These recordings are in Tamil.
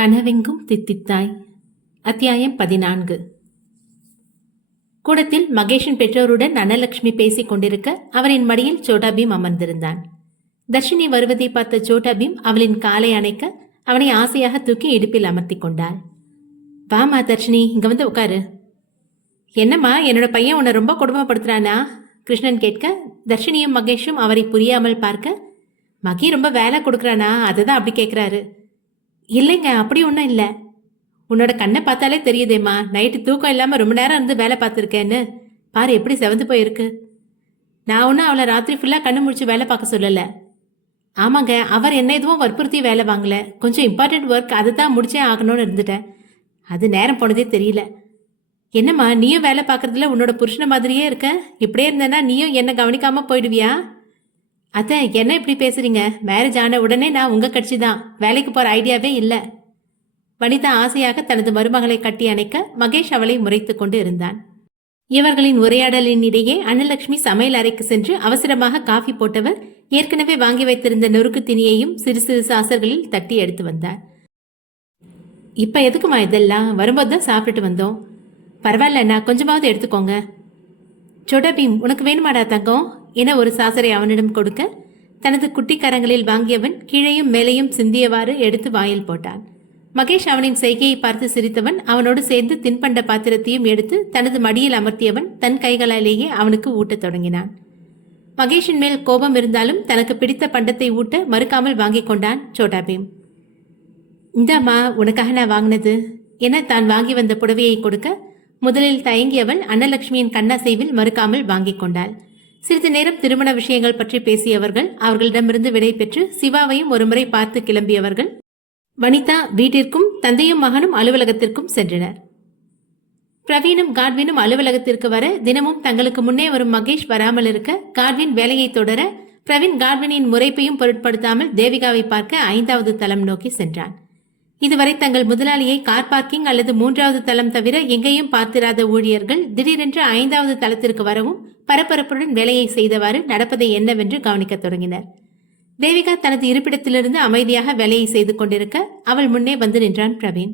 கனவெங்கும் தித்தித்தாய். அத்தியாயம் 14. கூடத்தில் மகேஷின் பெற்றோருடன் அன்னலட்சுமி பேசிக் கொண்டிருக்க அவரின் மடியில் சோட்டாபீம் அமர்ந்திருந்தான். தர்ஷினி வருவதை பார்த்த சோட்டாபீம் அவளின் காலை அணைக்க அவனை ஆசையாக தூக்கி இடுப்பில் அமர்த்தி கொண்டாள். வாமா தர்ஷினி, இங்க வந்து உட்காரு. என்னம்மா, என்னோட பையன் உன்னை ரொம்ப கொடுமைப்படுத்துறானா? கிருஷ்ணன் கேட்க தர்ஷினியும் மகேஷும் அவரை புரியாமல் பார்க்க, மகி ரொம்ப வேலை கொடுக்குறானா, அதுதான் அப்படி கேட்குறாரு. இல்லைங்க, அப்படி ஒன்றும் இல்லை. உன்னோட கண்ணை பார்த்தாலே தெரியுதேம்மா, நைட்டு தூக்கம் இல்லாமல் ரொம்ப நேரம் இருந்து வேலை பார்த்துருக்கேன்னு. பாரு எப்படி செவந்து போயிருக்கு. நான் ஒன்றும் அவளை ராத்திரி ஃபுல்லாக கண்ணு முடிச்சு வேலை பார்க்க சொல்லலை. ஆமாங்க, அவர் என்ன எதுவும் வற்புறுத்தி வேலை வாங்கல. கொஞ்சம் இம்பார்ட்டன்ட் ஒர்க், அதை தான் முடிச்சே ஆகணும்னு இருந்துட்டேன். அது நேரம் போனதே தெரியல. என்னம்மா, நீயும் வேலை பார்க்குறதுல உன்னோட புருஷனை மாதிரியே இருக்க. இப்படியே இருந்தேன்னா நீயும் என்னை கவனிக்காமல் போயிடுவியா? அத்தை, என்ன இப்படி பேசுறீங்க? மேரேஜ் ஆன உடனே நான் உங்க கட்சி தான். வேலைக்கு போற ஐடியாவே இல்லை. வனிதா ஆசையாக தனது மருமகளை கட்டி அணைக்க மகேஷ் அவளை முறைத்து கொண்டு இருந்தான். இவர்களின் உரையாடலின் இடையே அன்னலட்சுமி சமையல் அறைக்கு சென்று அவசரமாக காஃபி போட்டவர் ஏற்கனவே வாங்கி வைத்திருந்த நொறுக்கு திணியையும் சிறு சிறு சாசர்களில் தட்டி எடுத்து வந்தார். இப்ப எதுக்குமா இதெல்லாம்? வரும்போது தான் சாப்பிட்டுட்டு வந்தோம். பரவாயில்லண்ணா, கொஞ்சமாவது எடுத்துக்கோங்க. சோட்டாபீம், உனக்கு வேணுமாடா தங்கம் என ஒரு சாசரை அவனிடம் கொடுக்க தனது குட்டிக்கரங்களில் வாங்கியவன் கீழையும் மேலையும் சிந்தியவாறு எடுத்து வாயில் போட்டான். மகேஷ் அவனின் செய்கையை பார்த்து சிரித்தவன் அவனோடு சேர்ந்து தின்பண்ட பாத்திரத்தையும் எடுத்து தனது மடியில் அமர்த்தியவன் தன் கைகளாலேயே அவனுக்கு ஊட்டத் தொடங்கினான். மகேஷின் மேல் கோபம் இருந்தாலும் தனக்கு பிடித்த பண்டத்தை ஊட்ட மறுக்காமல் வாங்கி கொண்டான் சோட்டாபீம். இந்தாம்மா, உனக்காக நான் வாங்கினது என தான் வாங்கி வந்த புடவையை கொடுக்க முதலில் தயங்கியவள் அன்னலட்சுமியின் கண்ணாசைவில் மறுக்காமல் வாங்கிக் கொண்டாள். சிறிது நேரம் திருமண விஷயங்கள் பற்றி பேசியவர்கள் அவர்களிடமிருந்து விடை பெற்று சிவாவையும் ஒருமுறை பார்த்து கிளம்பியவர்கள் வனிதா வீட்டிற்கும் தந்தையும் மகனும் அலுவலகத்திற்கும் சென்றனர். பிரவீனும் காட்வினும் அலுவலகத்திற்கு வர தினமும் தங்களுக்கு முன்னே வரும் மகேஷ் வராமல் இருக்க காட்வின் வேலையை தொடர பிரவீன் காட்வினின் முறைப்பையும் பொருட்படுத்தாமல் தேவிகாவை பார்க்க 5வது தளம் நோக்கி சென்றான். இதுவரை தங்கள் முதலாளியை கார் பார்க்கிங் அல்லது 3வது தளம் தவிர எங்கேயும் பார்த்திராத ஊழியர்கள் திடீரென்று 5வது தளத்திற்கு வரவும் பரபரப்புடன் வேலையை செய்தவாறு நடப்பதை என்னவென்று கவனிக்கத் தொடங்கினர். தேவிகா தனது இருப்பிடத்திலிருந்து அமைதியாக வேலையை செய்து கொண்டிருக்க அவள் முன்னே வந்து நின்றான் பிரவீன்.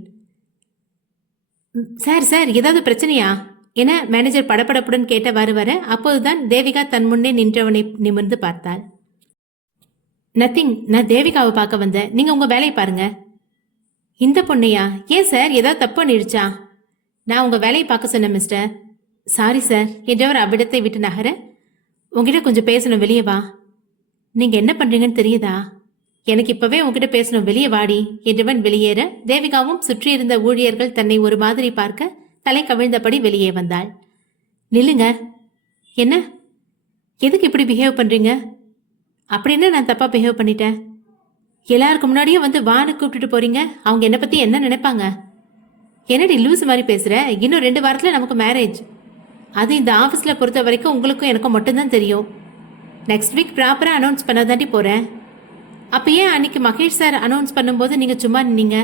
சார் சார், ஏதாவது பிரச்சனையா என மேனேஜர் படபடப்புடன் கேட்டவாறு வர அப்போதுதான் தேவிகா தன் முன்னே நின்றவனை நிமிர்ந்து பார்த்தாள். நத்திங், நான் தேவிகாவை பார்க்க வந்தேன். நீங்க உங்க வேலையை பாருங்க. இந்த பொண்ணையா? ஏன் சார், ஏதாவது தப்பு பண்ணிடுச்சா? நான் உங்க வேலையை பார்க்க சொன்னேன் மிஸ்டர். சாரி சார் என்றவர் அவ்விடத்தை விட்டு நகர, உங்ககிட்ட கொஞ்சம் பேசணும், வெளியே வா. நீங்க என்ன பண்றீங்கன்னு தெரியுதா? எனக்கு இப்பவே உங்ககிட்ட பேசணும், வெளியே வாடி என்றவன் வெளியேற தேவிகாவும் சுற்றியிருந்த ஊழியர்கள் தன்னை ஒரு மாதிரி பார்க்க தலை கவிழ்ந்தபடி வெளியே வந்தாள். நில்லுங்க. என்ன, எதுக்கு இப்படி பிஹேவ் பண்றீங்க? அப்படின்னு நான் தப்பா பிஹேவ் பண்ணிட்டேன்? எல்லாருக்கும் முன்னாடியும் வந்து வான்னு கூப்பிட்டுட்டு போறீங்க. அவங்க என்னை பத்தி என்ன நினைப்பாங்க? என்னடி லூஸ் மாதிரி பேசுற? இன்னும் 2 வாரத்துல நமக்கு மேரேஜ். அது இந்த ஆஃபீஸ்ல பொறுத்த வரைக்கும் உங்களுக்கும் எனக்கும் மட்டும்தான் தெரியும். நெக்ஸ்ட் வீக் ப்ராப்பரா அனௌன்ஸ் பண்ண தாண்டி போறேன். அப்ப ஏன் அன்னைக்கு மகேஷ் சார் அனௌன்ஸ் பண்ணும்போது நீங்க சும்மா நின்னீங்க?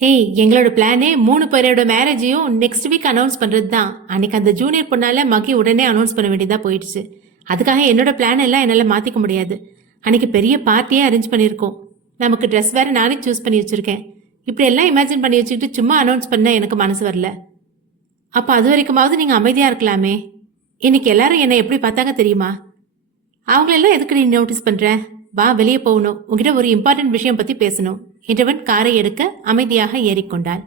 ஏய், எங்களோட பிளானே 3 பேரோட மேரேஜையும் நெக்ஸ்ட் வீக் அனௌன்ஸ் பண்றது தான். அன்னைக்கு அந்த ஜூனியர் பொண்ணால மகி உடனே அனௌன்ஸ் பண்ண வேண்டியதா போயிடுச்சு. அதுக்காக என்னோட பிளான் எல்லாம் என்னால மாத்திக்க முடியாது. அன்னைக்கு பெரிய பார்ட்டியே அரேஞ்ச் பண்ணியிருக்கோம். நமக்கு ட்ரெஸ் வேற நானே சூஸ் பண்ணி வச்சிருக்கேன். இப்படி எல்லாம் இமேஜின் பண்ணி வச்சுக்கிட்டு சும்மா அனௌன்ஸ் பண்ண எனக்கு மனசு வரல. அப்ப அது வரைக்குமாவது நீங்க அமைதியா இருக்கலாமே. இன்னைக்கு எல்லாரும் என்னை எப்படி பார்த்தாங்க தெரியுமா? அவங்களெல்லாம் எதுக்கு நீ நோட்டீஸ் பண்ற? வா, வெளியே போகணும். உங்ககிட்ட ஒரு இம்பார்ட்டன்ட் விஷயம் பத்தி பேசணும் என்றவன் காரை எடுக்க அமைதியாக ஏறிக்கொண்டாள்.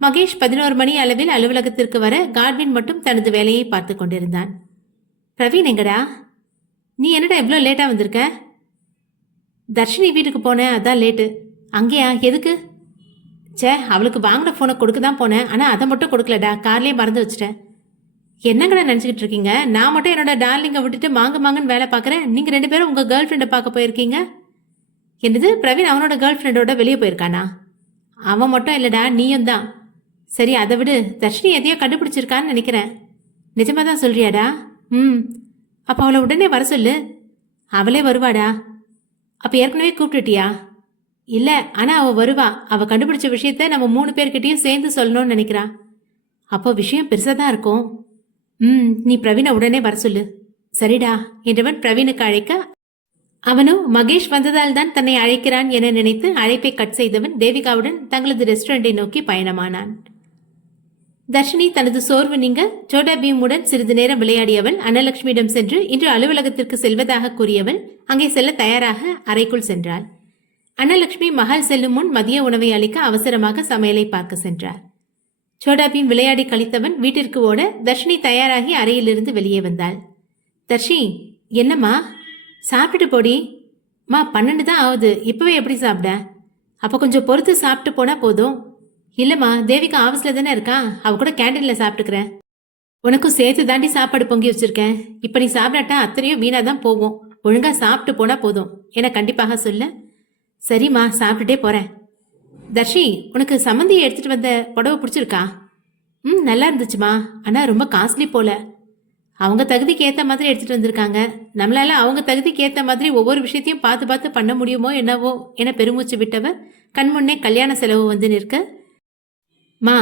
மகேஷ் 11 மணி அளவில் அலுவலகத்திற்கு வர காட்வின் மட்டும் தனது வேலையை பார்த்து கொண்டிருந்தான். பிரவீன் எங்கடா? நீ என்னடா இவ்வளோ லேட்டா வந்திருக்க? தர்ஷினி வீட்டுக்கு போனேன், அதான் லேட்டு. அங்கேயா? எதுக்கு? சே, அவளுக்கு வாங்கின ஃபோனை கொடுக்க தான் போனேன். ஆனால் அதை மட்டும் கொடுக்கலடா, கார்லேயே மறந்து வச்சிட்டேன். என்னங்கடா நினச்சிக்கிட்டு இருக்கீங்க? நான் மட்டும் என்னோட டார்லிங்கை விட்டுட்டு மாங்கன்னு வேலை பார்க்குறேன். நீங்கள் 2 பேரும் உங்கள் கேர்ள் ஃப்ரெண்டை பார்க்க போயிருக்கீங்க. என்னது, பிரவீன் அவனோட கேர்ள் ஃப்ரெண்டோட வெளியே போயிருக்கானா? அவன் மட்டும் இல்லைடா, நீயும் தான். சரி, அதை விடு. தர்ஷினி எதையோ கண்டுபிடிச்சிருக்கான்னு நினைக்கிறேன். நிஜமாக தான் சொல்றியாடா? அப்போ அவளை உடனே வர சொல்லு. அவளே வருவாடா. அப்போ ஏற்கனவே கூப்பிட்டுட்டியா? இல்லை, ஆனால் அவள் வருவா. அவள் கண்டுபிடிச்ச விஷயத்த நம்ம 3 பேர்கிட்டையும் சேர்ந்து சொல்லணும்னு நினைக்கிறா. அப்போ விஷயம் பெருசாக தான் இருக்கும். நீ பிரவீனை உடனே வர சொல்லு. சரிடா என்றவன் பிரவீனுக்கு அழைக்க அவனோ மகேஷ் வந்ததால் தான் தன்னை அழைக்கிறான் என நினைத்து அழைப்பை கட் செய்தவன் தேவிகாவுடன் தங்களது ரெஸ்டாரண்டை நோக்கி பயணமானான். தர்ஷினி தனது சோர்வு நீங்க சோட்டா பீமுடன் சிறிது நேரம் விளையாடியவள் அன்னலட்சுமியிடம் சென்று இன்று அலுவலகத்திற்கு செல்வதாக கூறியவள் அங்கே செல்ல தயாராக அறைக்குள் சென்றாள். அன்னலட்சுமி மகள் செல்லும் முன் மதிய உணவை அளிக்க அவசரமாக சமையலை பார்க்க சென்றார். சோட்டா பீம் விளையாடி கழித்தவன் வீட்டிற்கு ஓட தர்ஷினி தயாராகி அறையிலிருந்து வெளியே வந்தாள். தர்ஷி, என்னம்மா? சாப்பிட்டுட்டு போடி. மா 12 தான் ஆகுது, இப்பவே எப்படி சாப்பிட? அப்போ கொஞ்சம் பொறுத்து சாப்பிட்டு போனா போதும். இல்லம்மா, தேவிகா ஆஃபீஸில் தானே இருக்கா, அவ கூட கேண்டீனில் சாப்பிட்டுக்கிறேன். உனக்கும் சேர்த்து தாண்டி சாப்பாடு பொங்கி வச்சிருக்கேன். இப்போ நீ சாப்பிடாட்டா அத்தனையும் வீணாக தான் போவோம். ஒழுங்காக சாப்பிட்டு போனா போதும் என கண்டிப்பாக சொல்ல, சரிம்மா சாப்பிட்டுட்டே போகிறேன். தர்ஷி, உனக்கு சம்மந்தியை எடுத்துகிட்டு வந்த புடவை பிடிச்சிருக்கா? நல்லா இருந்துச்சுமா, ஆனால் ரொம்ப காஸ்ட்லி போல. அவங்க தகுதிக்கு ஏற்ற மாதிரி எடுத்துகிட்டு வந்திருக்காங்க. நம்மளால அவங்க தகுதிக்கு ஏற்ற மாதிரி ஒவ்வொரு விஷயத்தையும் பார்த்து பார்த்து பண்ண முடியுமோ என்னவோ என பெருமூச்சு விட்டவ கண்முன்னே கல்யாண செலவு வந்து நிற்க, மா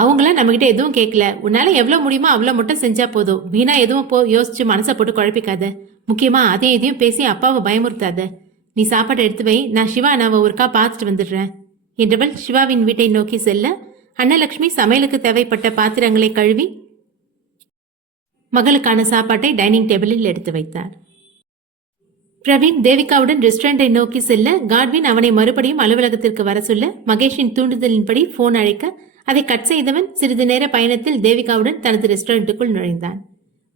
அவங்களாம் நம்மகிட்ட எதுவும் கேட்கல. உன்னால எவ்வளோ முடியுமோ அவ்வளோ மட்டும் செஞ்சா போதும். வீணா எதுவும் யோசிச்சு மனசை போட்டு குழப்பிக்காத. முக்கியமா அதையும் இதையும் பேசி அப்பாவை பயமுறுத்தாத. நீ சாப்பாடு எடுத்து வை, நான் சிவா அண்ணாவை ஒருக்கா பார்த்துட்டு வந்துடுறேன் என்றவள் சிவாவின் வீட்டை நோக்கி செல்ல, அன்னலட்சுமி சமையலுக்கு தேவைப்பட்ட பாத்திரங்களை கழுவி மகளுக்கான சாப்பாட்டை டைனிங் டேபிளில் எடுத்து வைத்தார். பிரவீன் தேவிகாவுடன் ரெஸ்டாரண்டை நோக்கி செல்ல, காட்வின் அவனை மறுபடியும் அலுவலகத்திற்கு வர சொல்ல, மகேஷின் தூண்டுதலின்படி போன் அழைக்க அதை கட் செய்தவன் சிறிது நேர பயணத்தில் தேவிகாவுடன் தனது ரெஸ்டாரண்ட்டுக்குள் நுழைந்தான்.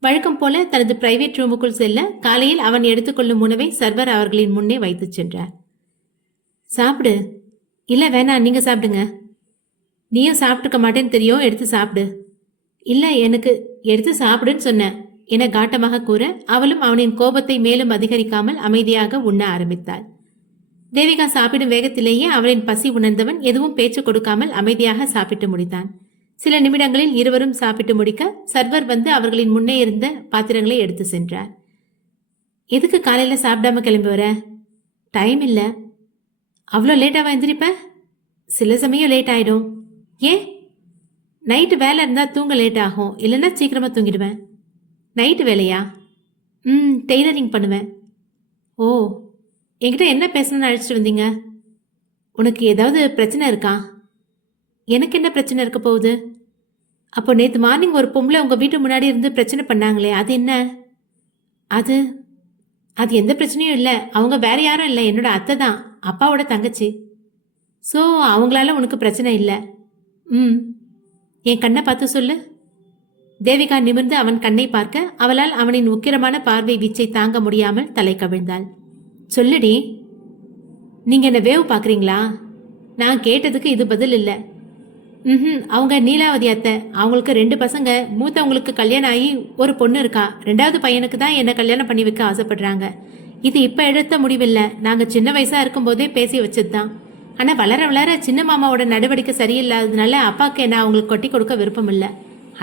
வழக்கம் போல தனது பிரைவேட் ரூமுக்குள் செல்ல, காலையில் அவன் எடுத்துக்கொள்ளும் உணவை சர்வர் அவர்களின் முன்னே வைத்து சென்றார். சாப்பிடு. இல்ல வேணாம், நீங்க சாப்பிடுங்க. நீயும் சாப்பிட்டுக்க மாட்டேன்னு தெரியும், எடுத்து சாப்பிடு. இல்ல, எனக்கு எடுத்து சாப்பிடுன்னு சொன்னேன் என காட்டமாக கூற, அவளும் அவனின் கோபத்தை மேலும் அதிகரிக்காமல் அமைதியாக உண்ண ஆரம்பித்தாள். தேவிகா சாப்பிடும் வேகத்திலேயே அவளின் பசி உணர்ந்தவன் எதுவும் பேச்சு கொடுக்காமல் அமைதியாக சாப்பிட்டு முடித்தான். சில நிமிடங்களில் இருவரும் சாப்பிட்டு முடிக்க சர்வர் வந்து அவர்களின் முன்னே இருந்த பாத்திரங்களை எடுத்து சென்றார். எதுக்கு காலையில சாப்பிடாம கிளம்பி வர? டைம் இல்ல. அவ்வளோ லேட்டாவா எந்திரிப்ப? சில சமயம் லேட் ஆயிடும். ஏன்? நைட்டு வேலை இருந்தா தூங்க லேட் ஆகும், இல்லைன்னா சீக்கிரமா தூங்கிடுவேன். நைட்டு வேலையா? டெய்லரிங் பண்ணுவேன். ஓ, என்கிட்ட என்ன பேசணும்னு அழைச்சிட்டு வந்தீங்க? உனக்கு ஏதாவது பிரச்சனை இருக்கா? எனக்கு என்ன பிரச்சனை இருக்க போகுது? அப்போ நேற்று மார்னிங் ஒரு பொம்பளை உங்கள் வீட்டு முன்னாடி இருந்து பிரச்சனை பண்ணாங்களே, அது என்ன? அது அது எந்த பிரச்சனையும் இல்லை. அவங்க வேற யாரும் இல்லை, என்னோட அத்தை தான், அப்பாவோட தங்கச்சி. ஸோ அவங்களால உனக்கு பிரச்சனை இல்லை. என் கண்ணை பார்த்து சொல்லு. தேவிகா நிமிர்ந்து அவன் கண்ணை பார்க்க அவளால் அவனின் உக்கிரமான பார்வை வீச்சை தாங்க முடியாமல் தலை கவிழ்ந்தாள். சொல்லுடி. நீங்க என்ன வேவு பாக்குறீங்களா? நான் கேட்டதுக்கு இது பதில் இல்லை. அவங்க நீலாவதி அத்தை, அவங்களுக்கு 2 பசங்க. மூத்தவங்களுக்கு கல்யாணம் ஆகி ஒரு பொண்ணு இருக்கா. 2வது பையனுக்கு தான் என்ன கல்யாணம் பண்ணி வைக்க ஆசைப்படுறாங்க. இது இப்ப எடுத்த முடிவில்லை, நாங்க சின்ன வயசா இருக்கும் போதே பேசி வச்சதுதான். ஆனா வளர வளர சின்ன மாமாவோட நடவடிக்கை சரியில்லாததுனால அப்பாவுக்கு என்ன அவங்களுக்கு கொட்டி கொடுக்க விருப்பம் இல்லை.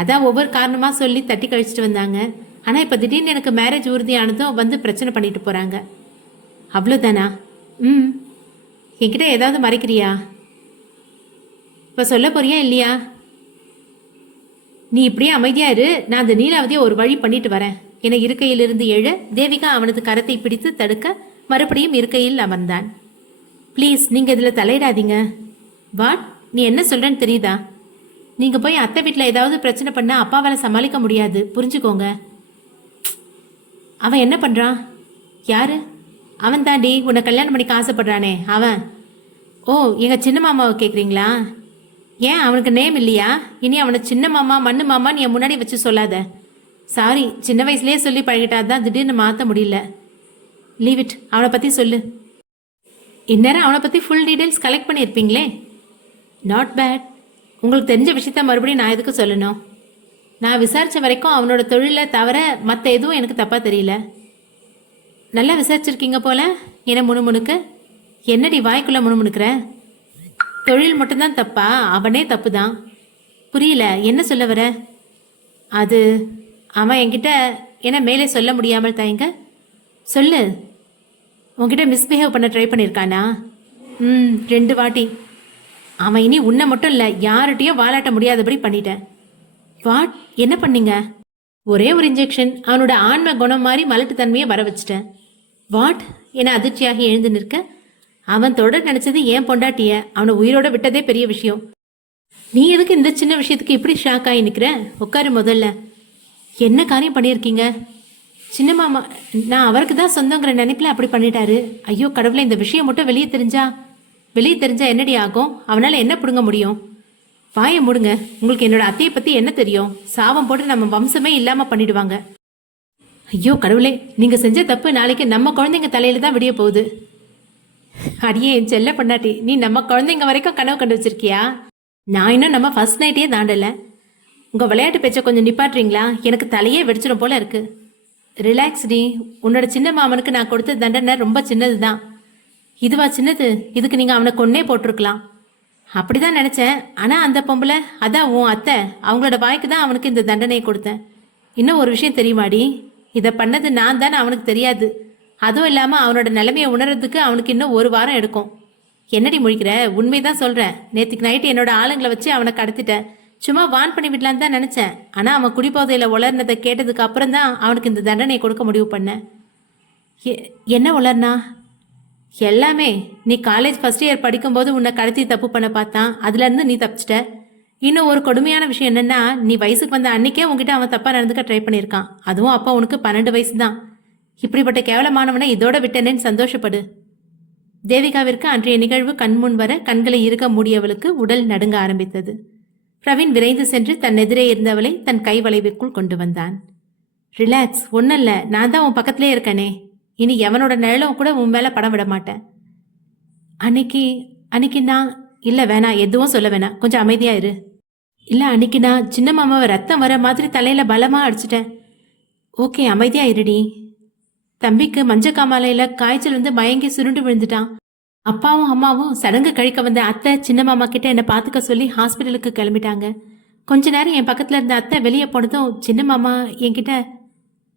அதான் ஒவ்வொரு காரணமா சொல்லி தட்டி கழிச்சிட்டு வந்தாங்க. ஆனா இப்ப திடீர்னு எனக்கு மேரேஜ் உறுதியானதும் வந்து பிரச்சனை பண்ணிட்டு போறாங்க. அவ்வளோதானா? என்கிட்ட ஏதாவது மறைக்கிறியா? இப்ப சொல்ல போறியா இல்லையா? நீ இப்படியே அமைதியா இரு, நான் அந்த நீலாவதியை ஒரு வழி பண்ணிட்டு வரேன் என இருக்கையிலிருந்து எழ தேவிகா அவனது கரத்தை பிடித்து தடுக்க மறுபடியும் இருக்கையில் அமர்ந்தான். ப்ளீஸ், நீங்க இதுல தலையிடாதீங்க. வாட்? நீ என்ன சொல்றேன்னு தெரியுதா? நீங்க போய் அத்தை வீட்டில் ஏதாவது பிரச்சனை பண்ணா அப்பாவால் சமாளிக்க முடியாது, புரிஞ்சுக்கோங்க. அவன் என்ன பண்றான்? யாரு? அவன் தாண்டி உன்னை கல்யாணம் பண்ணிக்க ஆசைப்படுறானே அவன். ஓ, எங்க சின்ன மாமாவை கேட்குறீங்களா? ஏன் அவனுக்கு நேம் இல்லையா? இனி அவனை சின்ன மாமா மண்ணு மாமான்னு என் முன்னாடி வச்சு சொல்லாத. சாரி, சின்ன வயசுலேயே சொல்லி பழகிட்டாதான் திடீர்னு மாற்ற முடியல. Leave it. அவனை பற்றி சொல்லு. இந்நேரம் அவனை பற்றி ஃபுல் டீட்டெயில்ஸ் கலெக்ட் பண்ணியிருப்பீங்களே. Not bad. உங்களுக்கு தெரிஞ்ச விஷயத்த மறுபடியும் நான் எதுக்கு சொல்லணும்? நான் விசாரித்த வரைக்கும் அவனோட தொழிலை தவிர மற்ற எதுவும் எனக்கு தப்பாக தெரியல. நல்லா விசாரிச்சிருக்கீங்க போல என முணுமுணுக்க. என்னடி வாய்க்குள்ள முணுமுணுக்கிற? தொழில் மட்டும்தான் தப்பா? அவனே தப்பு தான். புரியல, என்ன சொல்ல வர? அது அவன் என்கிட்ட என்ன மேலே சொல்ல முடியாமல் தயங்க. சொல்லு. உன்கிட்ட மிஸ்பிஹேவ் பண்ண ட்ரை பண்ணியிருக்கானா? 2 வாட்டி. அவன் இனி உன்னை மட்டும் இல்லை, யார்கிட்டையும் வாலாட்ட முடியாதபடி பண்ணிட்டேன். வாட்? என்ன பண்ணீங்க? ஒரே ஒரு இன்ஜெக்ஷன் அவனோட ஆன்ம குணம் மாதிரி மலட்டு தன்மையை வர வச்சிட்டேன். வாட் என அதிர்ச்சியாகி எழுந்து நிற்க, அவன் தொடர் நினைச்சது ஏன் பொண்டாட்டிய, அவனை உயிரோட விட்டதே பெரிய விஷயம். நீ எதுக்கு இந்த சின்ன விஷயத்துக்கு இப்படி ஷாக் ஆகி நிற்கிற? உட்காரு முதல்ல. என்ன காரியம் பண்ணியிருக்கீங்க? சின்ன மாமா நான் அவருக்கு தான் சொந்தங்கிற நினைப்பில் அப்படி பண்ணிட்டாரு. ஐயோ கடவுளை, இந்த விஷயம் மட்டும் வெளியே தெரிஞ்சா என்னடி ஆகும்? அவனால் என்ன பிடுங்க முடியும்? வாயை மூடுங்க. உங்களுக்கு என்னோட அத்தையை பற்றி என்ன தெரியும்? சாபம் போட்டு நம்ம வம்சமே இல்லாமல் பண்ணிடுவாங்க. ஐயோ கடவுளே, நீங்கள் செஞ்ச தப்பு நாளைக்கு நம்ம குழந்தைங்க தலையில தான் விடிய போகுது. அடியே என் செல்ல பொண்டாட்டி, நீ நம்ம குழந்தைங்க வரைக்கும் கனவு கண்டு வச்சிருக்கியா? நான் இன்னும் நம்ம ஃபர்ஸ்ட் நைட்டே தாண்டலை. உங்கள் விளையாட்டு பேச்சை கொஞ்சம் நிப்பாட்டுறீங்களா? எனக்கு தலையே வெடிச்சிடும் போல இருக்கு. ரிலாக்ஸ் டி. உன்னோட சின்ன மாமனுக்கு நான் கொடுத்த தண்டனை ரொம்ப சின்னது தான். இதுவா சின்னது? இதுக்கு நீங்கள் அவனை கொன்னே போட்டிருக்கலாம். அப்படிதான் நினச்சேன். ஆனால் அந்த பொம்பளை, அதான் உன் அத்தை, அவங்களோட வாய்க்கு தான் அவனுக்கு இந்த தண்டனையை கொடுத்தேன். இன்னும் ஒரு விஷயம் தெரியுமாடி? இதை பண்ணது நான் தானே அவனுக்கு தெரியாது. அதுவும் இல்லாமல் அவனோட நிலைமையை உணர்றதுக்கு அவனுக்கு இன்னும் 1 வாரம் எடுக்கும். என்னடி முழிக்கிற? உண்மைதான் சொல்கிறேன். நேற்றுக்கு நைட்டு என்னோட ஆளுங்களை வச்சு அவனை கடத்திட்டேன். சும்மா வான் பண்ணி விடலான்னு தான் நினச்சேன். ஆனால் அவன் குடிபோதையில் உளர்னதை கேட்டதுக்கு அப்புறம் தான் அவனுக்கு இந்த தண்டனையை கொடுக்க முடிவு பண்ணேன். என்ன உளர்னா? எல்லாமே நீ காலேஜ் ஃபர்ஸ்ட் இயர் படிக்கும்போது உன்னை கடத்தி தப்பு பண்ண பார்த்தான். அதுலேருந்து நீ தப்பிச்சிட்ட. இன்னும் ஒரு கொடுமையான விஷயம் என்னென்னா, நீ வயசுக்கு வந்த அன்னைக்கே உங்ககிட்ட அவன் தப்பாக நடந்துக்க ட்ரை பண்ணியிருக்கான். அதுவும் அப்போ உனக்கு 12 வயசு தான். இப்படிப்பட்ட கேவலமானவனை இதோட விட்டனேன்னு சந்தோஷப்படு. தேவிகாவிற்கு அன்றைய நிகழ்வு கண்முன் வர கண்களை இறுக மூடியவளுக்கு உடல் நடுங்க ஆரம்பித்தது. பிரவீன் விரைந்து சென்று தன் எதிரே இருந்தவளை தன் கை வளைவுக்குள் கொண்டு வந்தான். ரிலாக்ஸ், ஒன்னல்ல, நான் தான் உன் பக்கத்திலே இருக்கனே. இனி எவனோட நிழலும் கூட உன் மேல படம் விட மாட்டேன். அன்னைக்கு நான் இல்ல, வேணாம், எதுவும் சொல்ல வேணாம், கொஞ்சம் அமைதியா இரு. இல்ல, அன்னைக்கு நான் சின்ன மாமாவை ரத்தம் வர மாதிரி தலையில பலமா அடிச்சிட்டேன். ஓகே, அமைதியா இருடி. தம்பிக்கு மஞ்ச காமாலையில காய்ச்சல் வந்து மயங்கி சுருண்டு விழுந்துட்டான். அப்பாவும் அம்மாவும் சடங்கு கழிக்க வந்த அத்தை சின்ன மாமா கிட்ட என்னை பார்த்துக்க சொல்லி ஹாஸ்பிட்டலுக்கு கிளம்பிட்டாங்க. கொஞ்ச நேரம் என் பக்கத்துல இருந்த அத்தை வெளியே போனதும் சின்ன மாமா என்கிட்ட.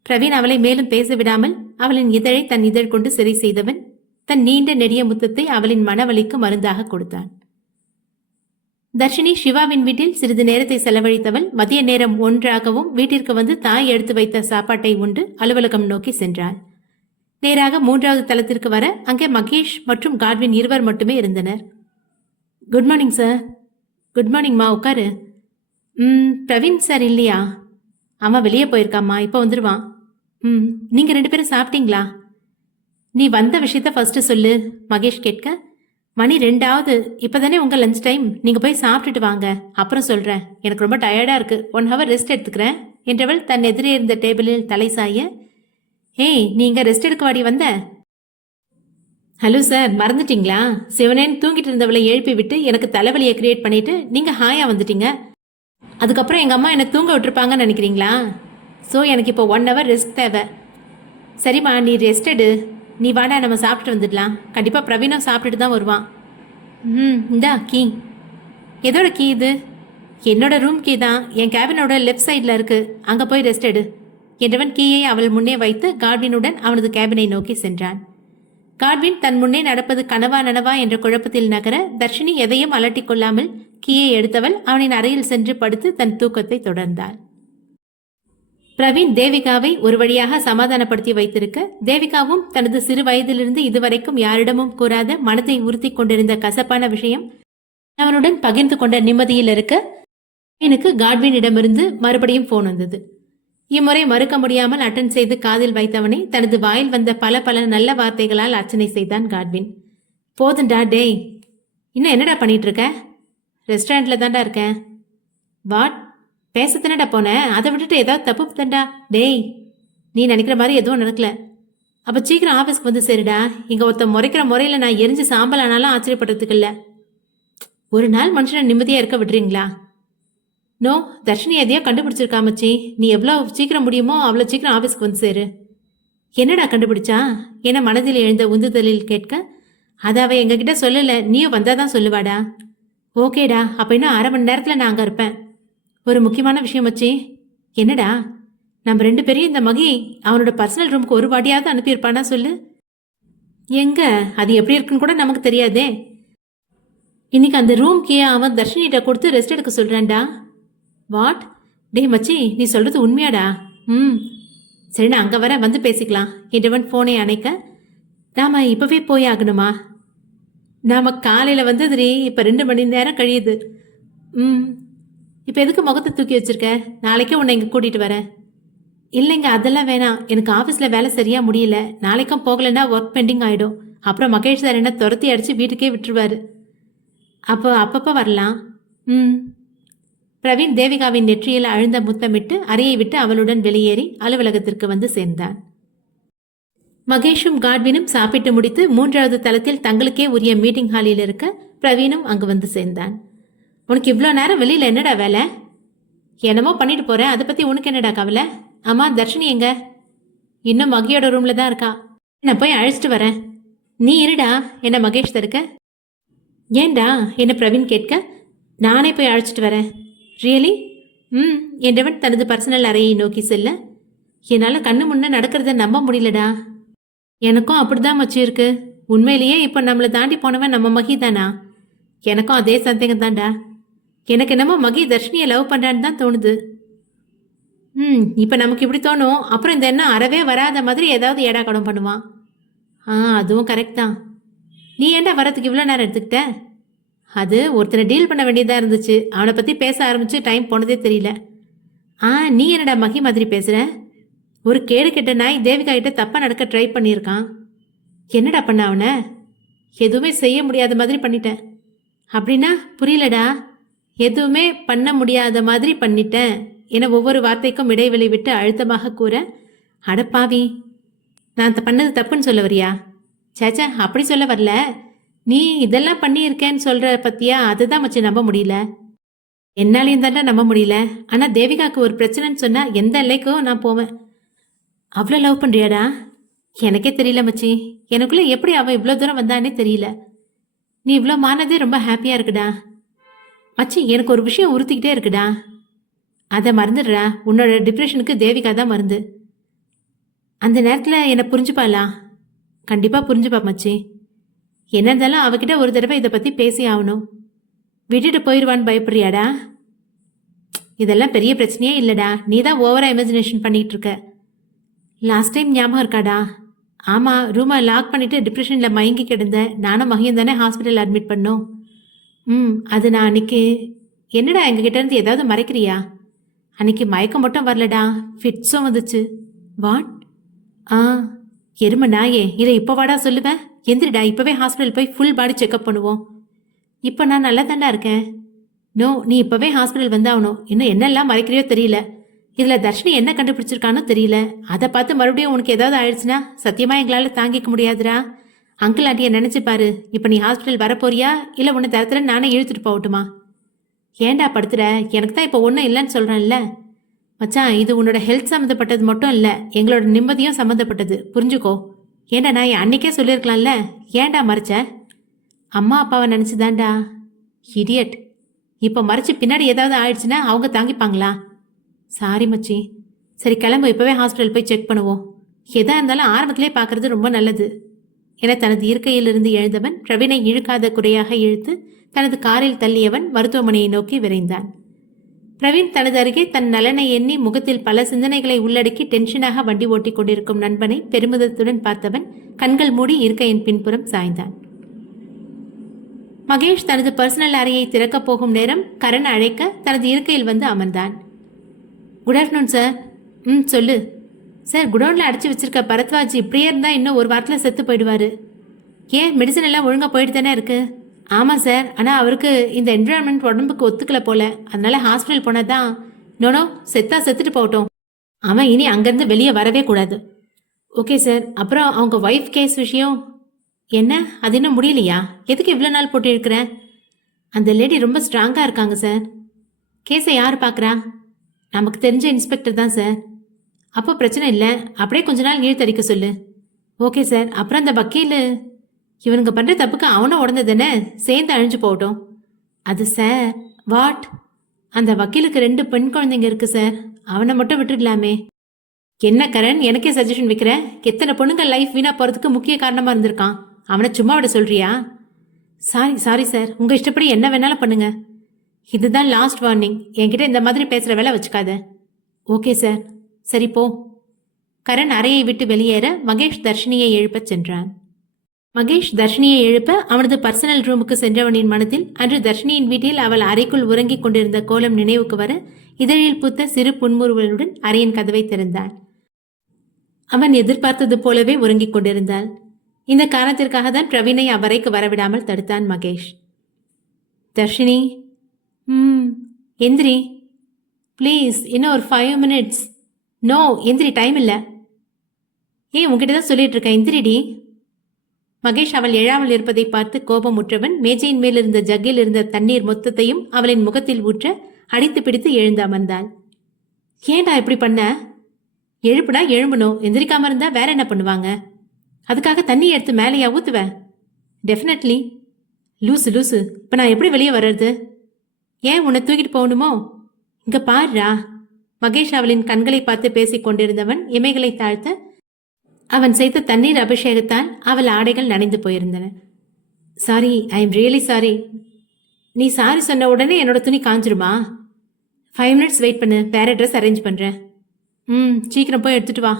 பிரவீன் அவளை மேலும் பேச விடாமல் அவளின் இதழை தன் இதழ் கொண்டு சிறை செய்தவன் தன் நீண்ட நெடிய முத்தத்தை அவளின் மனவலிக்கு மருந்தாக கொடுத்தான். தர்ஷினி சிவாவின் வீட்டில் சிறிது நேரத்தை செலவழித்தவள் மதிய நேரம் 1 வீட்டிற்கு வந்து தாய் எடுத்து வைத்த சாப்பாட்டை உண்டு அலுவலகம் நோக்கி சென்றாள். நேராக 3வது தளத்திற்கு வர அங்கே மகேஷ் மற்றும் காட்வின் இருவர் மட்டுமே இருந்தனர். Good morning sir. குட் மார்னிங்மா, உட்காரு. பிரவீன் சார் இல்லையா? அவன் வெளியே போயிருக்காம்மா, இப்போ வந்துடுவான். நீங்கள் 2 பேரும் சாப்பிட்டீங்களா? நீ வந்த விஷயத்த ஃபர்ஸ்ட் சொல்லு, மகேஷ் கேட்க. மணி 2 இப்போதானே உங்கள் லஞ்ச் டைம். நீங்கள் போய் சாப்பிட்டுட்டு வாங்க, அப்புறம் சொல்கிறேன். எனக்கு ரொம்ப டயர்டாக இருக்குது, 1 ஹவர் ரெஸ்ட் எடுத்துக்கிறேன் என்றவள் தன் எதிரே இருந்த டேபிளில் தலை சாய. ஏய், நீங்க ரெஸ்ட் எடுக்க வாடி வந்த? ஹலோ சார், மறந்துட்டீங்களா? சிவனேன் தூங்கிட்டு இருந்தவளை எழுப்பி விட்டு எனக்கு தலைவலியை கிரியேட் பண்ணிட்டு நீங்க ஹாயா வந்துட்டீங்க. அதுக்கப்புறம் எங்க அம்மா என்னை தூங்க விட்டுருப்பாங்கன்னு நினைக்கிறீங்களா? ஸோ எனக்கு இப்போ 1 ஹவர் ரெஸ்ட் தேவை. சரிம்மா, நீ ரெஸ்ட் எடு. நீ வாடா, நம்ம சாப்பிட்டுட்டு வந்துடலாம். கண்டிப்பாக பிரவீனும் சாப்பிட்டுட்டு தான் வருவான். இந்தா கீ. எதோட கீ இது? என்னோட ரூம் கீ தான். என் கேபினோட லெஃப்ட் சைடில் இருக்கு. அங்கே போய் ரெஸ்ட் எடு என்றவன் கீயை அவள் முன்னே வைத்து காட்வினுடன் அவனது கேபினை நோக்கி சென்றான். காட்வின் தன் முன்னே நடப்பது கனவா நனவா என்ற குழப்பத்தில் நகர தர்ஷினி எதையும் அலட்டிக் கொள்ளாமல் கீயை எடுத்தவள் அவனின் அறையில் சென்று படுத்து தன் தூக்கத்தை தொடர்ந்தாள். பிரவீன் தேவிகாவை ஒரு வழியாக சமாதானப்படுத்தி வைத்திருக்க, தேவிகாவும் தனது சிறு வயதிலிருந்து இதுவரைக்கும் யாரிடமும் கூறாத மனத்தை உறுத்தி கொண்டிருந்த கசப்பான விஷயம் அவனுடன் பகிர்ந்து கொண்ட நிம்மதியில் இருக்க எனக்கு காட்வினிடமிருந்து மறுபடியும் போன் வந்தது. இம்முறை மறுக்க முடியாமல் அட்டன் செய்து காதில் வைத்தவனை தனது வாயில் வந்த பல நல்ல வார்த்தைகளால் அர்ச்சனை செய்தான் காட்வின். போதுண்டா டேய், இன்னும் என்னடா பண்ணிட்டு இருக்க? ரெஸ்டாரண்ட்ல தான்டா இருக்கேன். வாட்? பேசத்தானடா போனேன், அதை விட்டுட்டு ஏதாவது தப்பு தண்டா? டேய், நீ நினைக்கிற மாதிரி எதுவும் நடக்கல. அப்போ சீக்கிரம் ஆஃபீஸ்க்கு வந்து சேருடா. இங்கே ஒருத்த முறைக்கிற முறையில் நான் எரிஞ்சு சாம்பல் ஆனாலும் ஆச்சரியப்படுறதுக்கு இல்லை. ஒரு நாள் மனுஷனை நிம்மதியாக இருக்க விடுறீங்களா? நோ, தர்ஷினி எதையோ கண்டுபிடிச்சிருக்கா மச்சி. நீ எவ்வளோ சீக்கிரம் முடியுமோ அவ்வளோ சீக்கிரம் ஆஃபீஸ்க்கு வந்து சேரு. என்னடா கண்டுபிடிச்சா என மனதில் எழுந்த உந்துதலில் கேட்க, அதை அவ எங்ககிட்ட சொல்லலை, நீயும் வந்தாதான் சொல்லுவாடா. ஓகேடா, அப்போ இன்னும் 1/2 மணி நேரத்தில் நான் அங்கே இருப்பேன். ஒரு முக்கியமான விஷயம் மச்சி. என்னடா? நம்ம 2 பேரையும் இந்த மகி அவனோட பர்சனல் ரூமுக்கு ஒரு வாட்டியாவது அனுப்பியிருப்பானா சொல்லு. எங்க அது எப்படி இருக்குன்னு கூட நமக்கு தெரியாதே. இன்னைக்கு அந்த ரூம் கீ அவன் தர்ஷினிகிட்ட கொடுத்து ரெஸ்ட் எடுக்க சொல்றான்டா. வாட்? டே மச்சி, நீ சொல்றது உண்மையாடா? சரி, நான் அங்கே வர வந்து பேசிக்கலாம் என்றவன் ஃபோனை அணைக்க நாம இப்பவே போய் ஆகணுமா? நாம காலையில வந்ததுரி இப்ப 2 மணி நேரம் கழியுது. ம். இப்ப எதுக்கு முகத்தை தூக்கி வச்சிருக்க? நாளைக்கே உன்னை இங்க கூட்டிட்டு வரேன். இல்லைங்க, அதெல்லாம் வேணாம். எனக்கு ஆஃபீஸ்ல வேலை சரியா முடியல. நாளைக்கும் போகலைன்னா ஒர்க் பெண்டிங் ஆயிடும். அப்புறம் மகேஷ் சார் என்ன துரத்தி அடிச்சு வீட்டுக்கே விட்டுருவாரு. அப்போ அப்பப்போ வரலாம். ம். பிரவீன் தேவிகாவின் நெற்றியில் அழுந்த முத்தமிட்டு அறையை விட்டு அவளுடன் வெளியேறி அலுவலகத்திற்கு வந்து சேர்ந்தான். மகேஷும் காட்வினும் சாப்பிட்டு முடித்து 3வது தளத்தில் தங்களுக்கே உரிய மீட்டிங் ஹாலில் இருக்க பிரவீனும் அங்கு வந்து சேர்ந்தான். உனக்கு இவ்வளோ நேரம் வெளியில் என்னடா வேலை? என்னமோ பண்ணிட்டு போறேன், அதை பற்றி உனக்கு என்னடா கவலை? ஆமா, தர்ஷினி எங்க? இன்னும் மகியோட ரூம்ல தான் இருக்கா. நான் போய் அழைச்சிட்டு வரேன். நீ இருடா, என்ன மகேஷ் தருக்க? ஏண்டா என்ன பிரவீன் கேட்க, நானே போய் அழைச்சிட்டு வரேன். ரியலி? ம் என்றவன் தனது பர்சனல் அறையை நோக்கி செல்ல, என்னால் கண்ணு முன்ன நடக்கிறத நம்ப முடியலடா. எனக்கும் அப்படிதான் மச்சி இருக்கு. உண்மையிலேயே இப்போ நம்மளை தாண்டி போனவன் நம்ம மகி தானா? எனக்கும் அதே சந்தேகம் தான்டா. எனக்கு என்னமோ மகி தர்ஷினியை லவ் பண்ணுறான்னு தான் தோணுது. இப்போ நமக்கு இப்படி தோணும், அப்புறம் இந்த எண்ணம் அறவே வராத மாதிரி ஏதாவது ஏடா கடம் பண்ணுவான். அதுவும் கரெக்ட் தான். நீ ஏன்டா வரத்துக்கு இவ்வளோ நேரம் எடுத்துக்கிட்ட? அது ஒருத்தனை டீல் பண்ண வேண்டியதாக இருந்துச்சு. அவனை பற்றி பேச ஆரம்பித்து டைம் போனதே தெரியல. நீ என்னடா மகி மாதிரி பேசுகிற? ஒரு கேடு கெட்ட நாய் தேவிகா கிட்ட தப்பாக நடக்க ட்ரை பண்ணியிருக்கான். என்னடா பண்ண அவனை? எதுவுமே செய்ய முடியாத மாதிரி பண்ணிட்டேன். அப்படின்னா புரியலடா. எதுவுமே பண்ண முடியாத மாதிரி பண்ணிட்டேன் என ஒவ்வொரு வார்த்தைக்கும் இடைவெளி விட்டு அழுத்தமாக கூற, அடப்பாவி, நான் பண்ணது தப்புன்னு சொல்ல வரியா? சேச்சா, அப்படி சொல்ல வரல. நீ இதெல்லாம் பண்ணியிருக்கேன்னு சொல்கிற பத்தியா, அதுதான் மச்சி நம்ப முடியல. என்னாலையும் தாண்டா நம்ப முடியல. ஆனால் தேவிகாவுக்கு ஒரு பிரச்சனைன்னு சொன்னால் எந்த எல்லைக்கும் நான் போவேன். அவ்வளோ லவ் பண்ணுறியாடா? எனக்கே தெரியல மச்சி. எனக்குள்ளே எப்படி அவன் இவ்வளோ தூரம் வந்தானே தெரியல. நீ இவ்வளோ மானதே ரொம்ப ஹாப்பியாக இருக்குடா. மச்சி, எனக்கு ஒரு விஷயம் உறுத்திக்கிட்டே இருக்குடா. அதை மறந்துடுறா. உன்னோட டிப்ரெஷனுக்கு தேவிகா தான் மருந்து. அந்த நேரத்தில் என்னை புரிஞ்சுப்பாளா? கண்டிப்பாக புரிஞ்சுப்பா மச்சி. என்ன இருந்தாலும் அவகிட்ட ஒரு தடவை இதை பற்றி பேசி ஆகணும். விட்டுட்டு போயிடுவான்னு பயப்படுறியாடா? இதெல்லாம் பெரிய பிரச்சனையே இல்லைடா. நீ தான் ஓவராக இமேஜினேஷன் பண்ணிகிட்டு இருக்க. லாஸ்ட் டைம் ஞாபகம் இருக்காடா? ஆமாம், ரூமை லாக் பண்ணிவிட்டு டிப்ரெஷனில் மயங்கி கிடந்தேன். நானும் மகியும் தானே ஹாஸ்பிட்டல் அட்மிட் பண்ணோம். அது நான் அன்னைக்கு. என்னடா எங்ககிட்ட இருந்து ஏதாவது மறைக்கிறியா? அன்னைக்கு மயக்கம் மட்டும் வரலடா, ஃபிட்ஸும் வந்துச்சு. வாட்? எருமை நாயே, இதை இப்போ வாடா சொல்லுவேன். எந்திரிடா, இப்போவே ஹாஸ்பிட்டல் போய் ஃபுல் பாடி செக்அப் பண்ணுவோம். இப்போ நான் நல்லா தாண்டா இருக்கேன். நோ, நீ இப்போவே ஹாஸ்பிட்டல் வந்தாகணும். இன்னும் என்னெல்லாம் மறைக்கிறியோ தெரியல. இதில் தர்ஷினி என்ன கண்டுபிடிச்சிருக்கானோ தெரியல. அதை பார்த்து மறுபடியும் உனக்கு ஏதாவது ஆயிடுச்சுன்னா சத்தியமாக எங்களால் தாங்கிக்க முடியாதுடா. அங்கிள் ஆண்டியை நினச்சி பாரு. இப்போ நீ ஹாஸ்பிட்டல் வரப்போறியா, இல்லை உன்னை தரத்துல நானே இழுத்துட்டு போகட்டுமா? ஏண்டா படுத்துற? எனக்கு தான் இப்போ ஒன்றும் இல்லைன்னு சொல்கிறேன்ல மச்சான். இது உன்னோட ஹெல்த் சம்மந்தப்பட்டது மட்டும் இல்லை, எங்களோட நிம்மதியும் சம்மந்தப்பட்டது. புரிஞ்சுக்கோ. ஏண்டா, நான் என் அன்னைக்கே சொல்லியிருக்கலாம்ல. ஏண்டா மறைச்ச? அம்மா அப்பாவை நினச்சிதான்டா. இடியட். இப்போ மறைச்சி பின்னாடி ஏதாவது ஆயிடுச்சுன்னா அவங்க தாங்கிப்பாங்களா? சாரி மச்சி. சரி கிளம்பு, இப்போவே ஹாஸ்பிட்டல் போய் செக் பண்ணுவோம். எதாக இருந்தாலும் ஆரம்பத்திலே பார்க்குறது ரொம்ப நல்லது என தனது இருக்கையிலிருந்து எழுந்தவன் பிரவீனை இழுக்காத குறையாக இழுத்து தனது காரில் தள்ளியவன் மருத்துவமனையை நோக்கி விரைந்தான். பிரவீன் தனது அருகே தன் நலனை எண்ணி முகத்தில் பல சிந்தனைகளை உள்ளடக்கி டென்ஷனாக வண்டி ஓட்டிக் கொண்டிருக்கும் நண்பனை பெருமிதத்துடன் பார்த்தவன் கண்கள் மூடி இருக்கையின் பின்புறம் சாய்ந்தான். மகேஷ் தனது பர்சனல் அறையை திறக்கப் போகும் நேரம் கரண் அழைக்க தனது இருக்கையில் வந்து அமர்ந்தான். Good afternoon sir. சொல்லு சார். குடோனில் அடைச்சி வச்சிருக்க பரத்வாஜ் இப்படியே இருந்தால் இன்னும் ஒரு வாரத்தில் செத்து போயிடுவார். ஏன், மெடிசன் எல்லாம் ஒழுங்காக போயிட்டு தானே இருக்கு? ஆமாம் சார், ஆனால் அவருக்கு இந்த என்விரான்மெண்ட் உடம்புக்கு ஒத்துக்கலை போல. அதனால ஹாஸ்பிட்டல் போனால் தான். நோனோ, செத்துட்டு போகட்டும். அவன் இனி அங்கேருந்து வெளியே வரவே கூடாது. Okay sir. அப்புறம் அவங்க ஒய்ஃப் கேஸ் விஷயம் என்ன? அது இன்னும் முடியலையா? எதுக்கு இவ்வளோ நாள் போட்டு இருக்கிறேன்? அந்த லேடி ரொம்ப ஸ்ட்ராங்காக இருக்காங்க சார். கேஸை யார் பார்க்குறா? நமக்கு தெரிஞ்ச இன்ஸ்பெக்டர் தான் சார். அப்போ பிரச்சனை இல்லை, அப்படியே கொஞ்ச நாள் இழுத்தடிக்க சொல்லு. Okay sir. அப்புறம் அந்த வக்கீல், இவனுங்க பண்ணுற தப்புக்கு அவனும் உடனே தானே சேர்ந்து அழிஞ்சு போகட்டும். அது சார். வாட்? அந்த வக்கீலுக்கு 2 பெண் குழந்தைங்க இருக்கு சார். அவனை மட்டும் விட்டுடலாமே. என்ன கரண், எனக்கே சஜஷன் வைக்கிற? எத்தனை பொண்ணுங்க லைஃப் வீணாக போகிறதுக்கு முக்கிய காரணமாக இருந்திருக்கான். அவனை சும்மா விட சொல்றியா? Sorry sir. உங்கள் இஷ்டப்படி என்ன வேணாலும் பண்ணுங்க. இதுதான் லாஸ்ட் வார்னிங். என்கிட்ட இந்த மாதிரி பேசுகிற வேலை வச்சுக்காத. Okay sir. சரி போ. கரண் அறையை விட்டு வெளியேற மகேஷ் தர்ஷினியை எழுப்பச் சென்றான். மகேஷ் தர்ஷினியை எழுப்ப அவனது பர்சனல் ரூமுக்கு சென்றவனின் மனதில் அன்று தர்ஷினியின் வீட்டில் அவள் அறைக்குள் உறங்கிக் கொண்டிருந்த கோலம் நினைவுக்கு வர இதழில் பூத்த சிறு புன்முறுவலுடன் அறையின் கதவை திறந்தான். அவன் எதிர்பார்த்தது போலவே உறங்கிக் கொண்டிருந்தாள். இந்த காரணத்திற்காக தான் பிரவீனை அவ்வறைக்கு வரவிடாமல் தடுத்தான் மகேஷ். தர்ஷினி, எந்திரி ப்ளீஸ், இன்னும் ஒரு 5 minutes. நோ, எந்திரி, டைம் இல்லை. உங்ககிட்ட தான் சொல்லிட்டு இருக்கேன், எந்திரிடி. மகேஷ் அவள் எழாமல் இருப்பதை பார்த்து கோபமுற்றவன் மேஜையின் மேல் இருந்த ஜக்கில் இருந்த தண்ணீர் மொத்தத்தையும் அவளின் முகத்தில் ஊற்ற அடித்து பிடித்து எழுந்து அமர்ந்தாள். ஏன்டா இப்படி பண்ண? எழுப்புனா எழும்பணும், எந்திரிக்காம இருந்தா வேற என்ன பண்ணுவாங்க? அதுக்காக தண்ணி எடுத்து மேலேயா ஊத்துவேன்? டெஃபினெட்லி. லூசு லூசு, இப்போ நான் எப்படி வெளியே வர்றது? ஏன் உன்னை தூக்கிட்டு போகணுமோ? இங்க பாருடா. மகேஷ் அவளின் கண்களை பார்த்து பேசிக் கொண்டிருந்தவன் இமைகளை தாழ்த்த அவன் செய்த தண்ணீர் அபிஷேகத்தால் அவள் ஆடைகள் நனைந்து போயிருந்தன. Sorry, I am really sorry. நீ சாரி சொன்ன உடனே என்னோட துணி காஞ்சிருமா? 5 minutes வெயிட் பண்ணு, வேற ட்ரெஸ் அரேஞ்ச் பண்ணுறேன். சீக்கிரம் போய் எடுத்துட்டு வா.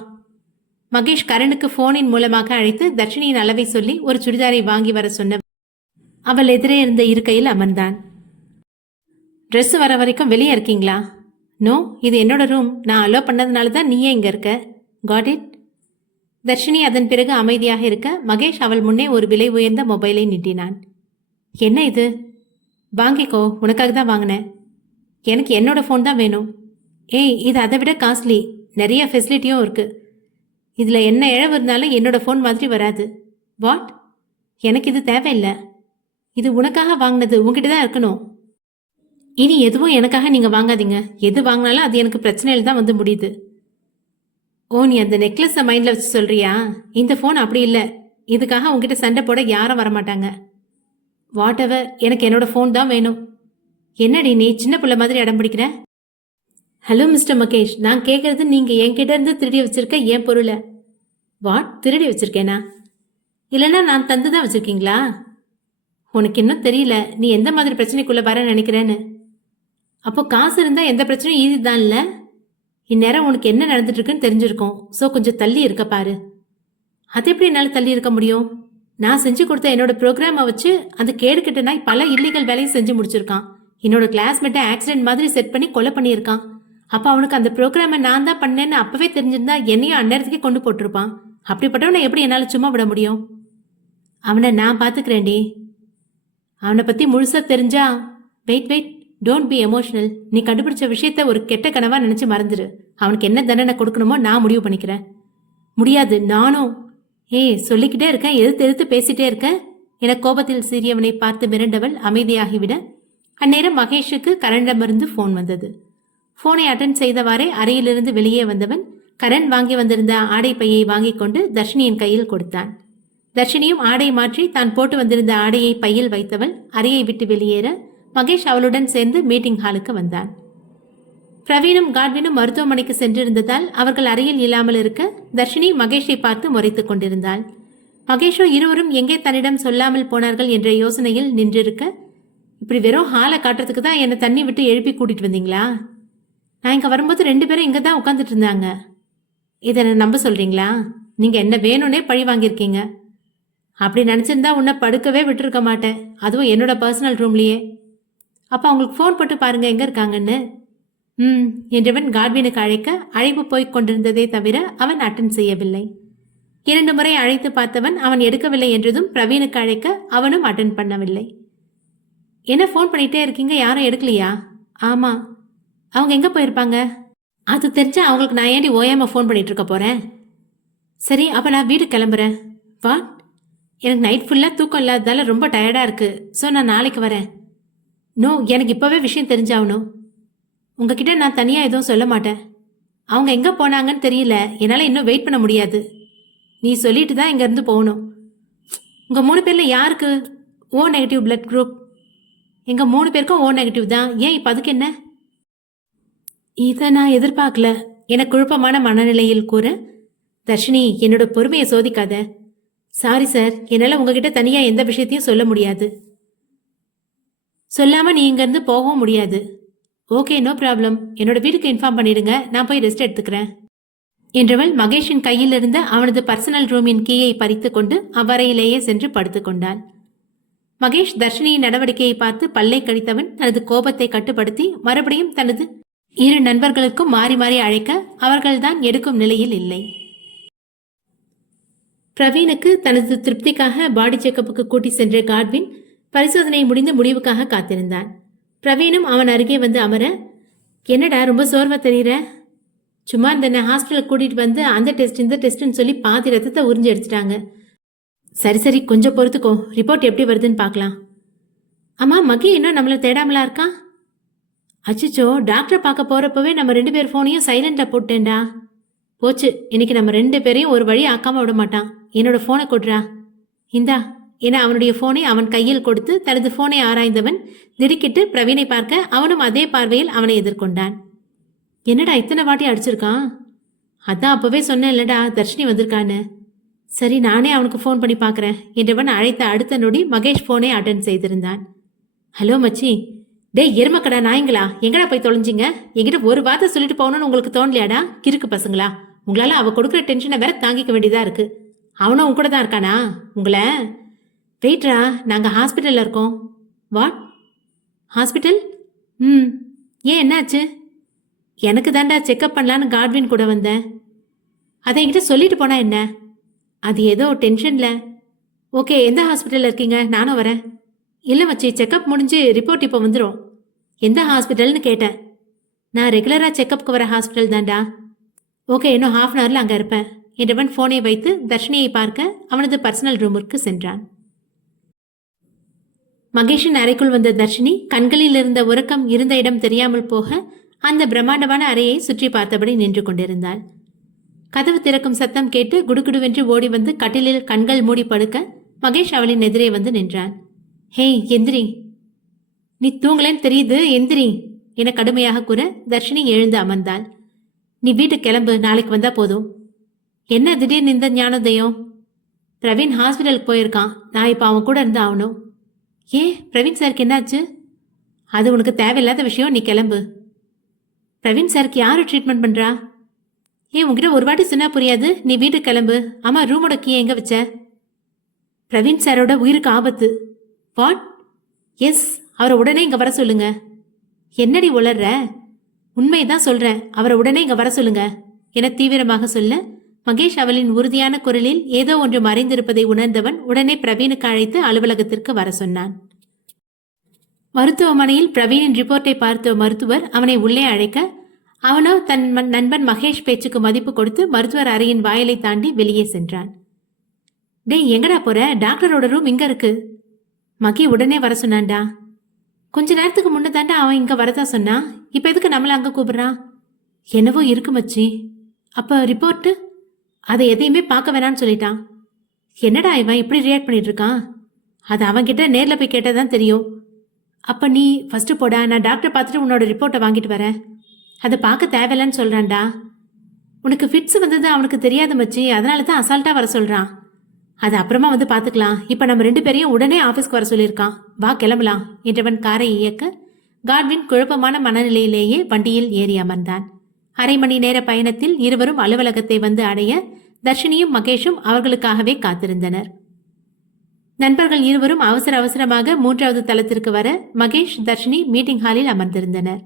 மகேஷ் கரனுக்கு ஃபோனின் மூலமாக அழைத்து தர்ஷினியின் அளவை சொல்லி ஒரு சுடிதாரை வாங்கி வர சொன்ன அவள் எதிரே இருந்த இருக்கையில் அமர்ந்தான். ட்ரெஸ் வர வரைக்கும் வெளியே இருக்கீங்களா? நோ, இது என்னோட ரூம். நான் அலோ பண்ணதுனால தான் நீயே இங்கே இருக்க. Got it. தர்ஷினி அதன் பிறகு அமைதியாக இருக்க மகேஷ் அவள் முன்னே ஒரு விலை உயர்ந்த மொபைலை நீட்டினான். என்ன இது? வாங்கிக்கோ, உனக்காக தான் வாங்கினேன். எனக்கு என்னோட ஃபோன் தான் வேணும். இது அதை விட காஸ்ட்லி, நிறைய ஃபெசிலிட்டியும் இருக்கு. இதில் என்ன இழவு இருந்தாலும் என்னோட ஃபோன் மாதிரி வராது. வாட்? எனக்கு இது தேவையில்லை. இது உனக்காக வாங்கினது, உங்ககிட்ட தான் இருக்கணும். இனி எதுவும் எனக்காக நீங்கள் வாங்காதீங்க. எது வாங்கினாலும் அது எனக்கு பிரச்சனையில் தான் வந்து முடியுது. நீ அந்த நெக்லஸை மைண்டில் வச்சு சொல்கிறியா? இந்த ஃபோன் அப்படி இல்லை. இதுக்காக உங்ககிட்ட சண்டை போட யாரும் வரமாட்டாங்க. வாட் எவர், எனக்கு என்னோட ஃபோன் தான் வேணும். என்னடி நீ சின்ன பிள்ளை மாதிரி இடம் பிடிக்கிற? ஹலோ மிஸ்டர் மகேஷ், நான் கேட்குறது நீங்கள் என்கிட்ட இருந்து திருடி வச்சிருக்க என் பொருளை. வாட்? திருடி வச்சிருக்கேனா? இல்லைன்னா நான் தந்து தான் வச்சுருக்கீங்களா? உனக்கு இன்னும் தெரியல நீ எந்த மாதிரி பிரச்சனைக்குள்ளே வர நினைக்கிறேன்னு. அப்போ காசு இருந்தால் எந்த பிரச்சனையும் ஈஸி தான் இல்லை? இந்நேரம் உனக்கு என்ன நடந்துட்டுருக்குன்னு தெரிஞ்சிருக்கும். ஸோ கொஞ்சம் தள்ளி இருக்க பாரு. அது எப்படி என்னால் தள்ளி இருக்க முடியும்? நான் செஞ்சு கொடுத்த என்னோட ப்ரோக்ராமை வச்சு அந்த கேடு கிட்ட நாய் பல இல்லீகல் வேலையும் செஞ்சு முடிச்சிருக்கான். என்னோட கிளாஸ்மேட்டை ஆக்சிடென்ட் மாதிரி செட் பண்ணி கொலை பண்ணியிருக்கான். அப்போ அவனுக்கு அந்த ப்ரோக்ராமை நான் தான் பண்ணேன்னு அப்பவே தெரிஞ்சிருந்தா என்னையும் அந்நேரத்துக்கே கொண்டு போட்டிருப்பான். அப்படிப்பட்டவனை எப்படி என்னால் சும்மா விட முடியும்? அவனை நான் பார்த்துக்கிறேன்டி. அவனை பற்றி முழுசாக தெரிஞ்சா வெயிட் டோன்ட் பி எமோஷனல். நீ கண்டுபிடிச்ச விஷயத்த ஒரு கெட்ட கனவா நினைச்சு மறந்துடு. அவனுக்கு என்ன தண்டனை கொடுக்கணுமோ நான் முடிவு பண்ணிக்கிறேன். முடியாது. நானும் சொல்லிக்கிட்டே இருக்கேன், எதிர்த்து பேசிட்டே இருக்கேன். என கோபத்தில் சீரியவனை பார்த்து மிரண்டவள் அமைதியாகிவிட அந்நேரம் மகேஷுக்கு கரனிடமிருந்து ஃபோன் வந்தது. ஃபோனை அட்டன் செய்தவாறே அறையிலிருந்து வெளியே வந்தவன் கரண் வாங்கி வந்திருந்த ஆடை பையை வாங்கி கொண்டு தர்ஷினியின் கையில் கொடுத்தான். தர்ஷினியும் ஆடை மாற்றி தான் போட்டு வந்திருந்த ஆடையை பையில் வைத்தவள் அறையை விட்டு வெளியேற மகேஷ் அவளுடன் சேர்ந்து மீட்டிங் ஹாலுக்கு வந்தான். பிரவீனும் காட்வினும் மருத்துவமனைக்கு சென்றிருந்ததால் அவர்கள் அறையில் இல்லாமல் இருக்க தர்ஷினி மகேஷை பார்த்து முறைத்துக் கொண்டிருந்தாள். மகேஷோ இருவரும் எங்கே தன்னிடம் சொல்லாமல் போனார்கள் என்ற யோசனையில் நின்றிருக்க, இப்படி வெறும் ஹாலை காட்டுறதுக்கு தான் என்னை தண்ணி விட்டு எழுப்பி கூட்டிட்டு வந்தீங்களா? நான் இங்கே வரும்போது 2 பேரும் இங்கே தான் உட்காந்துட்டு இருந்தாங்க. இதை நான் நம்ப சொல்றீங்களா? நீங்கள் என்ன வேணும்னே பழி வாங்கியிருக்கீங்க. அப்படி நினச்சிருந்தா உன்னை படுக்கவே விட்டுருக்க மாட்டேன், அதுவும் என்னோட பர்சனல் ரூம்லேயே. அப்போ அவங்களுக்கு ஃபோன் போட்டு பாருங்க எங்கே இருக்காங்கன்னு. என்றவன் காட்வினுக்கு அழைக்க அழைப்பு போய்க் கொண்டிருந்ததே தவிர அவன் அட்டன் செய்யவில்லை. 2 முறை அழைத்து பார்த்தவன் அவன் எடுக்கவில்லை என்றதும் பிரவீனுக்கு அழைக்க அவனும் அட்டன் பண்ணவில்லை. என்ன ஃபோன் பண்ணிகிட்டே இருக்கீங்க, யாரும் எடுக்கலையா? ஆமாம். அவங்க எங்கே போயிருப்பாங்க? அது தெரிஞ்சா அவங்களுக்கு நான் ஏண்டி ஓயாம ஃபோன் பண்ணிட்டு இருக்க போகிறேன். சரி, அப்போ நான் வீட்டுக்கு கிளம்புறேன். வாட்? எனக்கு நைட் ஃபுல்லாக தூக்கம் இல்லாததால ரொம்ப டயர்டாக இருக்குது. ஸோ நான் நாளைக்கு வரேன். நோ, எனக்கு இப்போவே விஷயம் தெரிஞ்சாகணும். உங்ககிட்ட நான் தனியாக எதுவும் சொல்ல மாட்டேன். அவங்க எங்கே போனாங்கன்னு தெரியல, என்னால் இன்னும் வெயிட் பண்ண முடியாது. நீ சொல்லிட்டு தான் இங்கேருந்து போகணும். உங்கள் 3 பேரில் யாருக்கு ஓ நெகட்டிவ் பிளட் குரூப்? எங்கள் 3 பேருக்கும் ஓ நெகட்டிவ் தான். ஏன் இப்போ அதுக்கு என்ன? இதை நான் எதிர்பார்க்கல என குழப்பமான மனநிலையில் கூற, தர்ஷினி என்னோட பொறுமையை சோதிக்காத. சாரி சார், என்னால் உங்ககிட்ட தனியாக எந்த விஷயத்தையும் சொல்ல முடியாது. சொல்லாமல் நீ இங்கேருந்து போகவும் முடியாது. Okay, no problem. என்னோட வீட்டுக்கு இன்ஃபார்ம் பண்ணிடுங்க, நான் போய் ரெஸ்ட் எடுத்துக்கிறேன். என்றவள் மகேஷின் கையில் இருந்த அவனது பர்சனல் ரூமின் கீயை பறித்து கொண்டு அவ்வறையிலேயே சென்று படுத்துக்கொண்டாள். மகேஷ் தர்ஷினியின் நடவடிக்கையை பார்த்து பல்லை கடித்தவன் தனது கோபத்தை கட்டுப்படுத்தி மறுபடியும் தனது 2 நண்பர்களுக்கும் மாறி மாறி அழைக்க அவர்கள்தான் எடுக்கும் நிலையில் இல்லை. பிரவீனுக்கு தனது திருப்திக்காக பாடி செக்கப்புக்கு கூட்டி சென்ற காட்வின் பரிசோதனை முடிந்து முடிவுக்காக காத்திருந்தான். பிரவீனும் அவன் அருகே வந்து அமர, என்னடா ரொம்ப சோர்வா தெரியுற? சும்மா இந்த ஹாஸ்பிட்டலுக்கு கூட்டிட்டு வந்து அந்த டெஸ்ட் இந்த டெஸ்ட்னு சொல்லி பாதி ரத்தத்தை உறிஞ்சு எடுத்துட்டாங்க. சரி சரி கொஞ்சம் பொறுத்துக்கோ, ரிப்போர்ட் எப்படி வருதுன்னு பார்க்கலாம். ஆமா மகி இன்னும் நம்மளை தேடாமலா இருக்கா? அச்சிச்சோ, டாக்டரை பார்க்க போறப்பவே நம்ம 2 பேர் ஃபோனையும் சைலண்ட்ல போட்டேன்டா. போச்சு, இன்னைக்கு நம்ம 2 பேரையும் ஒரு வழி ஆக்காம விட மாட்டான். என்னோட ஃபோனை கொடுறா. இந்தா என அவனுடைய ஃபோனை அவன் கையில் கொடுத்து தனது ஃபோனை ஆராய்ந்தவன் திடுக்கிட்டு பிரவீனை பார்க்க அவனும் அதே பார்வையில் அவனை எதிர்கொண்டான். என்னடா இத்தனை வாட்டி அடிச்சிருக்கான்? அதான் அப்பவே சொன்னேன் இல்லடா தர்ஷினி வந்திருக்கான்னு. சரி நானே அவனுக்கு ஃபோன் பண்ணி பார்க்குறேன் என்றவன் அழைத்த அடுத்த நொடி மகேஷ் ஃபோனை அட்டென்ட் செய்திருந்தான். ஹலோ மச்சி. டேய் எருமக்கடா நாய்ங்களா, எங்கடா போய் தொலைஞ்சிங்க? என்கிட்ட ஒரு வார்த்தை சொல்லிட்டு போகணும்னு உங்களுக்கு தோணலையாடா கிறுக்கு பசங்களா? உங்களால அவ கொடுக்குற டென்ஷனை வேற தாங்கிக்க வேண்டியதா இருக்கு. அவனும் உன் கூட தான் இருக்கானா? உங்களை வெயிட்ரா, நாங்கள் ஹாஸ்பிட்டலில் இருக்கோம். What hospital? ஏன் என்னாச்சு? எனக்கு தாண்டா செக்கப் பண்ணலான்னு காட்வின் கூட வந்தேன். அதை என்கிட்ட சொல்லிட்டு போனா என்ன? அது ஏதோ டென்ஷனில். ஓகே, எந்த ஹாஸ்பிட்டலில் இருக்கீங்க? நானும் வரேன். இல்லை மச்சி, செக்கப் முடிஞ்சு ரிப்போர்ட் இப்போ வந்துடும். எந்த ஹாஸ்பிட்டல்னு கேட்டேன். நான் ரெகுலராக செக்கப்புக்கு வர ஹாஸ்பிட்டல் தான்டா. ஓகே, இன்னும் ½ அன் ஹவரில் அங்கே இருப்பேன் என்றவன் ஃபோனை வைத்து தர்ஷினியை பார்க்க அவனது பர்சனல் ரூமிற்கு சென்றான். மகேஷின் அறைக்குள் வந்த தர்ஷினி கண்களில் இருந்த உறக்கம் இருந்த இடம் தெரியாமல் போக அந்த பிரம்மாண்டமான அறையை சுற்றி பார்த்தபடி நின்று கொண்டிருந்தாள். கதவு திறக்கும் சத்தம் கேட்டு குடுகுடுவென்று ஓடி வந்து கட்டிலில் கண்கள் மூடி படுக்க மகேஷ் அவளின் எதிரே வந்து நின்றான். ஹேய் எந்திரி, நீ தூங்கலன்னு தெரியுது, எந்திரி என கடுமையாக கூற தர்ஷினி எழுந்து அமர்ந்தாள். நீ வீட்டுக்கு கிளம்பு, நாளைக்கு வந்தா போதும். என்ன திடீர்னு இந்த ஞானோதயம்? பிரவீன் ஹாஸ்பிட்டலுக்கு போயிருக்கான், நான் இப்போ அவன் கூட இருந்து ஆகணும். பிரவீன் சாருக்கு என்னாச்சு? அது உனக்கு தேவையில்லாத விஷயம், நீ கிளம்பு. பிரவீன் சாருக்கு யாரு ட்ரீட்மெண்ட் பண்றா? உங்ககிட்ட ஒரு வாட்டி சொன்னா புரியாது, நீ வீட்டுக்கு கிளம்பு. ஆமா, ரூமோட கீ எங்க வச்ச? பிரவீன் சாரோட உயிருக்கு ஆபத்து. வாட்? எஸ், அவரை உடனே இங்க வர சொல்லுங்க. என்னடி உளர்ற? உண்மைதான் சொல்றேன், அவரை உடனே இங்க வர சொல்லுங்க என தீவிரமாக சொல்ல மகேஷ் அவளின் உறுதியான குரலில் ஏதோ ஒன்று மறைந்திருப்பதை உணர்ந்தவன் உடனே பிரவீனுக்கு அழைத்து அலுவலகத்திற்கு வர சொன்னான். மருத்துவமனையில் பிரவீனின் ரிப்போர்ட்டை பார்த்த மருத்துவர் அவனை உள்ளே அழைக்க அவனோ தன் நண்பன் மகேஷ் பேச்சுக்கு மதிப்பு கொடுத்து மருத்துவர் அறையின் வாயிலை தாண்டி வெளியே சென்றான். டேய் எங்கடா போற? டாக்டரோட ரூம் இங்க இருக்கு. மகி உடனே வர சொன்னான்டா. கொஞ்ச நேரத்துக்கு முன்னதாண்டா அவன் இங்க வரதா சொன்னா, இப்ப எதுக்கு நம்மள அங்க கூப்பிடுறான்? என்னவோ இருக்கு மச்சி. அப்ப ரிப்போர்ட்டு? அதை எதையுமே பார்க்க வேணான்னு சொல்லிட்டான். என்னடா இவன் இப்படி ரியாக்ட் பண்ணிட்டு இருக்கான்? அது அவன்கிட்ட நேர்ல போய் கேட்டதான் தெரியும். அப்ப நீ ஃபர்ஸ்ட் போடா, நான் டாக்டர் பார்த்துட்டு உன்னோட ரிப்போர்ட்டை வாங்கிட்டு வரேன். அதை பார்க்க தேவையில்லன்னு சொல்றான்டா. உனக்கு ஃபிட்ஸ் வந்தது அவனுக்கு தெரியாத மச்சி, அதனால தான் அசால்ட்டா வர சொல்றான். அது அப்புறமா வந்து பார்த்துக்கலாம். இப்ப நம்ம 2 பேரையும் உடனே ஆபீஸ்க்கு வர சொல்லியிருக்கான், வா கிளம்பலாம் என்றவன் காரை இயக்க காட்வின் குழப்பமான மனநிலையிலேயே வண்டியில் ஏறி அமர்ந்தான். அரை மணி நேர பயணத்தில் இருவரும் அலுவலகத்தை வந்து அடைய தர்ஷினியும் மகேஷும் அவர்களுக்காகவே காத்திருந்தனர். நண்பர்கள் இருவரும் அவசர அவசரமாக 3வது தளத்திற்கு வர மகேஷ் தர்ஷினி மீட்டிங் ஹாலில் அமர்ந்திருந்தனர்.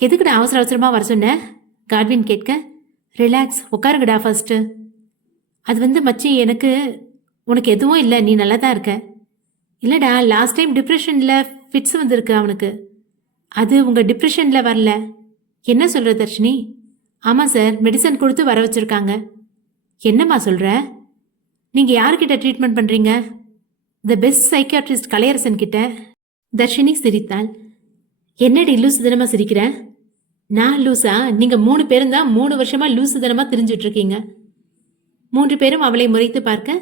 எதுக்குடா அவசர அவசரமா வர சொன்ன? காட்வின் கேட்க, ரிலாக்ஸ், உட்காருங்கடா ஃபர்ஸ்ட். அது மச்சி, உனக்கு எதுவும் இல்லை, நீ நல்லா தான் இருக்க. இல்லடா, லாஸ்ட் டைம் டிப்ரெஷன்ல ஃபிட்ஸ் வந்திருக்கு அவனுக்கு. அது உங்க டிப்ரெஷன்ல வரல. என்ன சொல்ற தர்ஷினி? ஆமா சார், மெடிசன் கொடுத்து வர வச்சிருக்காங்க. என்னம்மா சொல்ற? நீங்க யாருக்கிட்ட ட்ரீட்மெண்ட் பண்றீங்க? த பெஸ்ட் சைக்கியாட்ரிஸ்ட் கலையரசன் கிட்ட. தர்ஷினி சிரித்தாள். என்னடி லூசு தினமா சிரிக்கிற? நான் லூசா? நீங்க 3 பேரும் தான் 3 வருஷமா லூசு தினமா தெரிஞ்சுட்டு இருக்கீங்க. 3 பேரும் அவளை முறைத்து பார்க்க,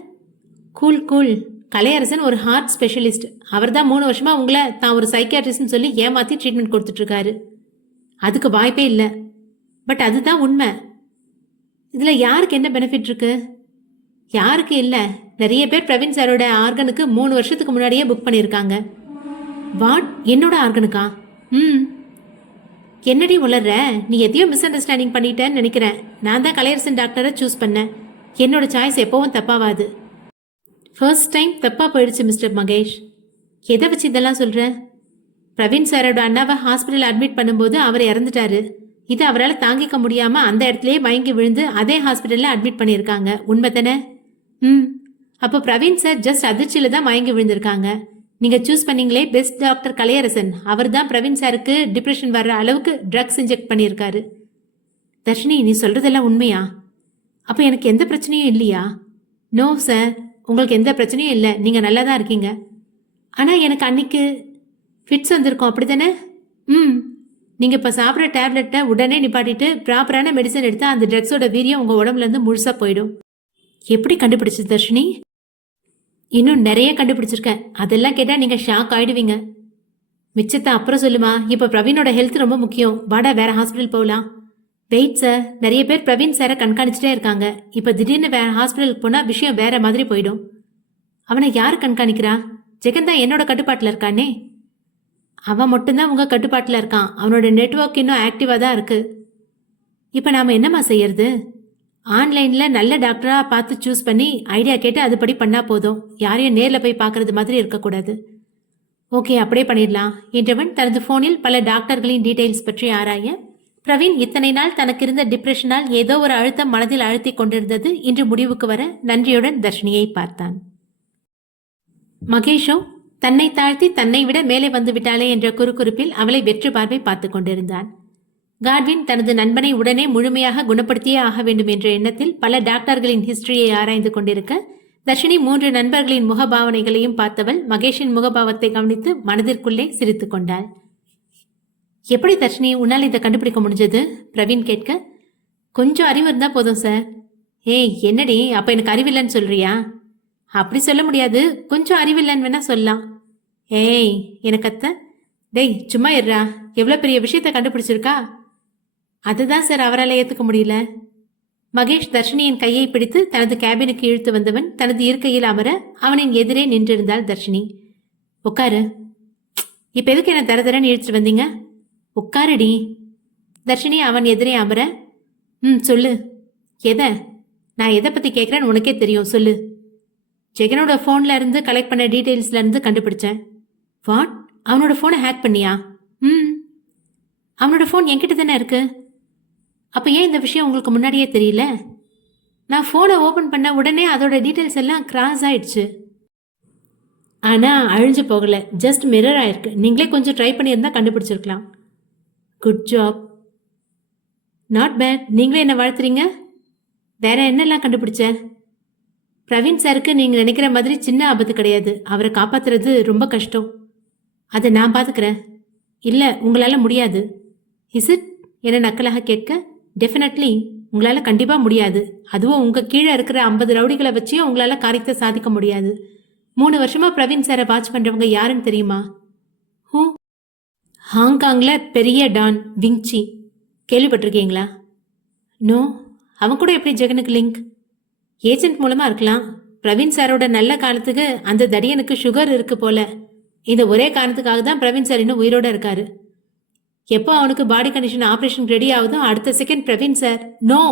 கூல் கூல், கலையரசன் ஒரு ஹார்ட் ஸ்பெஷலிஸ்ட். அவர் தான் 3 வருஷமா உங்களை தான் ஒரு சைக்கியாட்ரிஸ்ட்னு சொல்லி ஏமாத்தி ட்ரீட்மெண்ட் கொடுத்துட்டு இருக்காரு. அதுக்கு வாய்ப்பே இல்லை. பட் அதுதான் உண்மை. இதுல யாருக்கு என்ன பெனிஃபிட் இருக்கு? யாருக்கு இல்லை. நிறைய பேர் பிரவீன் சாரோட ஆர்கனுக்கு 3 வருஷத்துக்கு முன்னாடியே புக் பண்ணியிருக்காங்க. வாட்? என்னோட ஆர்கனுக்கா? என்னடி உளர்ற? நீ எதையோ மிஸ் அண்டர்ஸ்டாண்டிங் பண்ணிட்டேன்னு நினைக்கிறேன். நான் தான் கலையரசன் டாக்டரை சூஸ் பண்ணேன். என்னோட சாய்ஸ் எப்பவும் தப்பாவாது. ஃபர்ஸ்ட் டைம் தப்பா போயிடுச்சு மிஸ்டர் மகேஷ். எதை வச்சு இதெல்லாம் சொல்ற? பிரவீன் சாரோட அண்ணாவை ஹாஸ்பிட்டல் அட்மிட் பண்ணும்போது அவர் இறந்துட்டாரு. இது அவரால் தாங்கிக்க முடியாம அந்த இடத்துலயே மயங்கி விழுந்து அதே ஹாஸ்பிட்டல்ல அட்மிட் பண்ணியிருக்காங்க. உண்மை தானே? அப்போ பிரவீன் சார் ஜஸ்ட் அதிர்ச்சியில தான் மயங்கி விழுந்திருக்காங்க. நீங்க சூஸ் பண்ணீங்களே பெஸ்ட் டாக்டர் கலையரசன், அவர் தான் பிரவீன் சாருக்கு டிப்ரெஷன் வர்ற அளவுக்கு ட்ரக்ஸ் இன்ஜெக்ட் பண்ணியிருக்காரு. தர்ஷினி, நீ சொல்றதெல்லாம் உண்மையா? அப்போ எனக்கு எந்த பிரச்சனையும் இல்லையா? நோ சார், உங்களுக்கு எந்த பிரச்சனையும் இல்லை, நீங்க நல்லா தான் இருக்கீங்க. ஆனா எனக்கு அன்னைக்கு ஃபிட்ஸ் வந்திருக்கும், அப்படித்தானே? நீங்க இப்ப சாப்பிட்ற டேப்லெட்டை உடனே நிப்பாட்டிட்டு ப்ராப்பரான மெடிசன் எடுத்தா அந்த ட்ரக்ஸோட வீரியம் உங்க உடம்புல இருந்து முழுசா போயிடும். எப்படி கண்டுபிடிச்சது தர்ஷினி? இன்னும் நிறைய கண்டுபிடிச்சிருக்கேன். அதெல்லாம் கேட்டா நீங்க ஷாக் ஆயிடுவீங்க. மிச்சத்தை அப்புறம் சொல்லுமா, இப்ப பிரவீனோட ஹெல்த் ரொம்ப முக்கியம். வாடா வேற ஹாஸ்பிட்டல் போகலாம். வெயிட் சார், நிறைய பேர் பிரவீன் சாரை கண்காணிச்சுட்டே இருக்காங்க. இப்ப திடீர்னு வேற ஹாஸ்பிட்டலுக்கு போனா விஷயம் வேற மாதிரி போயிடும். அவனை யாரு கண்காணிக்கிறா? ஜெகன் தான் என்னோட கட்டுப்பாட்டுல இருக்கானே. அவன் மட்டும்தான் உங்க கட்டுப்பாட்டுல இருக்கான். அவனோட நெட்வொர்க் இன்னும் ஆக்டிவா தான் இருக்கு. இப்ப நாம என்னமா செய்யறது? ஆன்லைன்ல நல்ல டாக்டரா பார்த்து சூஸ் பண்ணி ஐடியா கேட்டு அதுபடி பண்ணா போதும். யாரையும் நேர்ல போய் பார்க்கறது மாதிரி இருக்கக்கூடாது. ஓகே, அப்படியே பண்ணிடலாம் என்றவன் தனது போனில் பல டாக்டர்களின் டீடைல்ஸ் பற்றி ஆராய, பிரவீன் இத்தனை நாள் தனக்கு இருந்த டிப்ரெஷனால் ஏதோ ஒரு அழுத்தம் மனதில் அழுத்தி கொண்டிருந்தது இன்று முடிவுக்கு வர நன்றியுடன் தர்ஷினியை பார்த்தான். மகேஷோ தன்னை தாழ்த்தி தன்னை விட மேலே வந்து விட்டாளே என்ற குறுகுறுப்பில் அவளை வெற்று பார்வை பார்த்து கொண்டிருந்தான். காட்வின் தனது நண்பனை உடனே முழுமையாக குணப்படுத்தியே ஆக வேண்டும் என்ற எண்ணத்தில் பல டாக்டர்களின் ஹிஸ்டரியை ஆராய்ந்து கொண்டிருக்க, தர்ஷினி 3 நண்பர்களின் முகபாவனைகளையும் பார்த்தவள் மகேஷின் முகபாவத்தை கவனித்து மனதிற்குள்ளே சிரித்து கொண்டாள். எப்படி தர்ஷினி உன்னால் இதை கண்டுபிடிக்க முடிஞ்சது? பிரவீன் கேட்க, கொஞ்சம் அறிவு இருந்தா போதும் சார். ஏய் என்னடி, அப்ப எனக்கு அறிவில்லைன்னு சொல்றியா? அப்படி சொல்ல முடியாது, கொஞ்சம் அறிவில்லைன்னு வேணா சொல்லலாம். ஏய் எனக்கு அத்த, டேய் சும்மா இருறா, எவ்வளவு பெரிய விஷயத்த கண்டுபிடிச்சிருக்கா. அதுதான் சார் அவரால் ஏத்துக்க முடியல. மகேஷ் தர்ஷினியின் கையை பிடித்து தனது கேபினுக்கு இழுத்து வந்தவன் தனது இருக்கையில் அமர அவனின் எதிரே நின்றிருந்தாள் தர்ஷினி. உட்காரு. இப்ப எதுக்கு என்ன தர தரன்னு இழுத்துட்டு வந்தீங்க? உட்காருடி. தர்ஷினி அவன் எதிரே அமர, சொல்லு. எதை? நான் எதை பத்தி கேட்கிறேன்னு உனக்கே தெரியும், சொல்லு. ஜெகனோட போன்ல இருந்து கலெக்ட் பண்ண டீடைல்ஸ்ல இருந்து கண்டுபிடிச்சேன். வாட்? அவனோட போனை ஹேக் பண்ணியா? அவனோட போன் என்கிட்ட தானே இருக்கு. அப்ப ஏன் இந்த விஷயம் உங்களுக்கு முன்னாடியே தெரியல? நான் போனை ஓபன் பண்ண உடனே அதோட டீடைல்ஸ் எல்லாம் கிராஸ் ஆயிடுச்சு. ஆனா அழிஞ்சு போகல, ஜஸ்ட் மிரர் ஆயிருக்கு. நீங்களே கொஞ்சம் ட்ரை பண்ணியிருந்தா கண்டுபிடிச்சிருக்கலாம். Good job. Not bad. நீங்களே என்ன வாழ்த்துறீங்க. வேற என்னெல்லாம் கண்டுபிடிச்ச? பிரவீன் சாருக்கு நீங்க நினைக்கிற மாதிரி சின்ன ஆபத்து கிடையாது. அவரை காப்பாத்துறது ரொம்ப கஷ்டம். அதை நான் பாத்துக்கிறேன். இல்ல உங்களால முடியாது. இஸ் இட் என நக்கலாக கேட்க, டெஃபினெட்லி உங்களால கண்டிப்பா முடியாது. அதுவும் உங்க கீழே இருக்கிற 50 ரவுடிகளை வச்சியும் உங்களால காரியத்தை சாதிக்க முடியாது. 3 வருஷமா பிரவீன் சாரை வாட்ச் பண்றவங்க யாருன்னு தெரியுமா? ஹூ? ஹாங்காங்ல பெரிய டான் விங்சி. கேள்விப்பட்டிருக்கீங்களா? நோ. அவன் கூட எப்படி ஜெகனுக்கு லிங்க்? ஏஜென்ட் மூலமா இருக்கலாம். பிரவீன் சாரோட நல்ல காலத்துக்கு அந்த தடியனுக்கு சுகர் இருக்கு போல. இந்த ஒரே காரணத்துக்காக தான் பிரவீன் சார் இன்னும் உயிரோட இருக்காரு. எப்போ அவனுக்கு பாடி கண்டிஷன் ஆப்ரேஷன் ரெடி ஆகுதோ அடுத்த second Praveen sir. No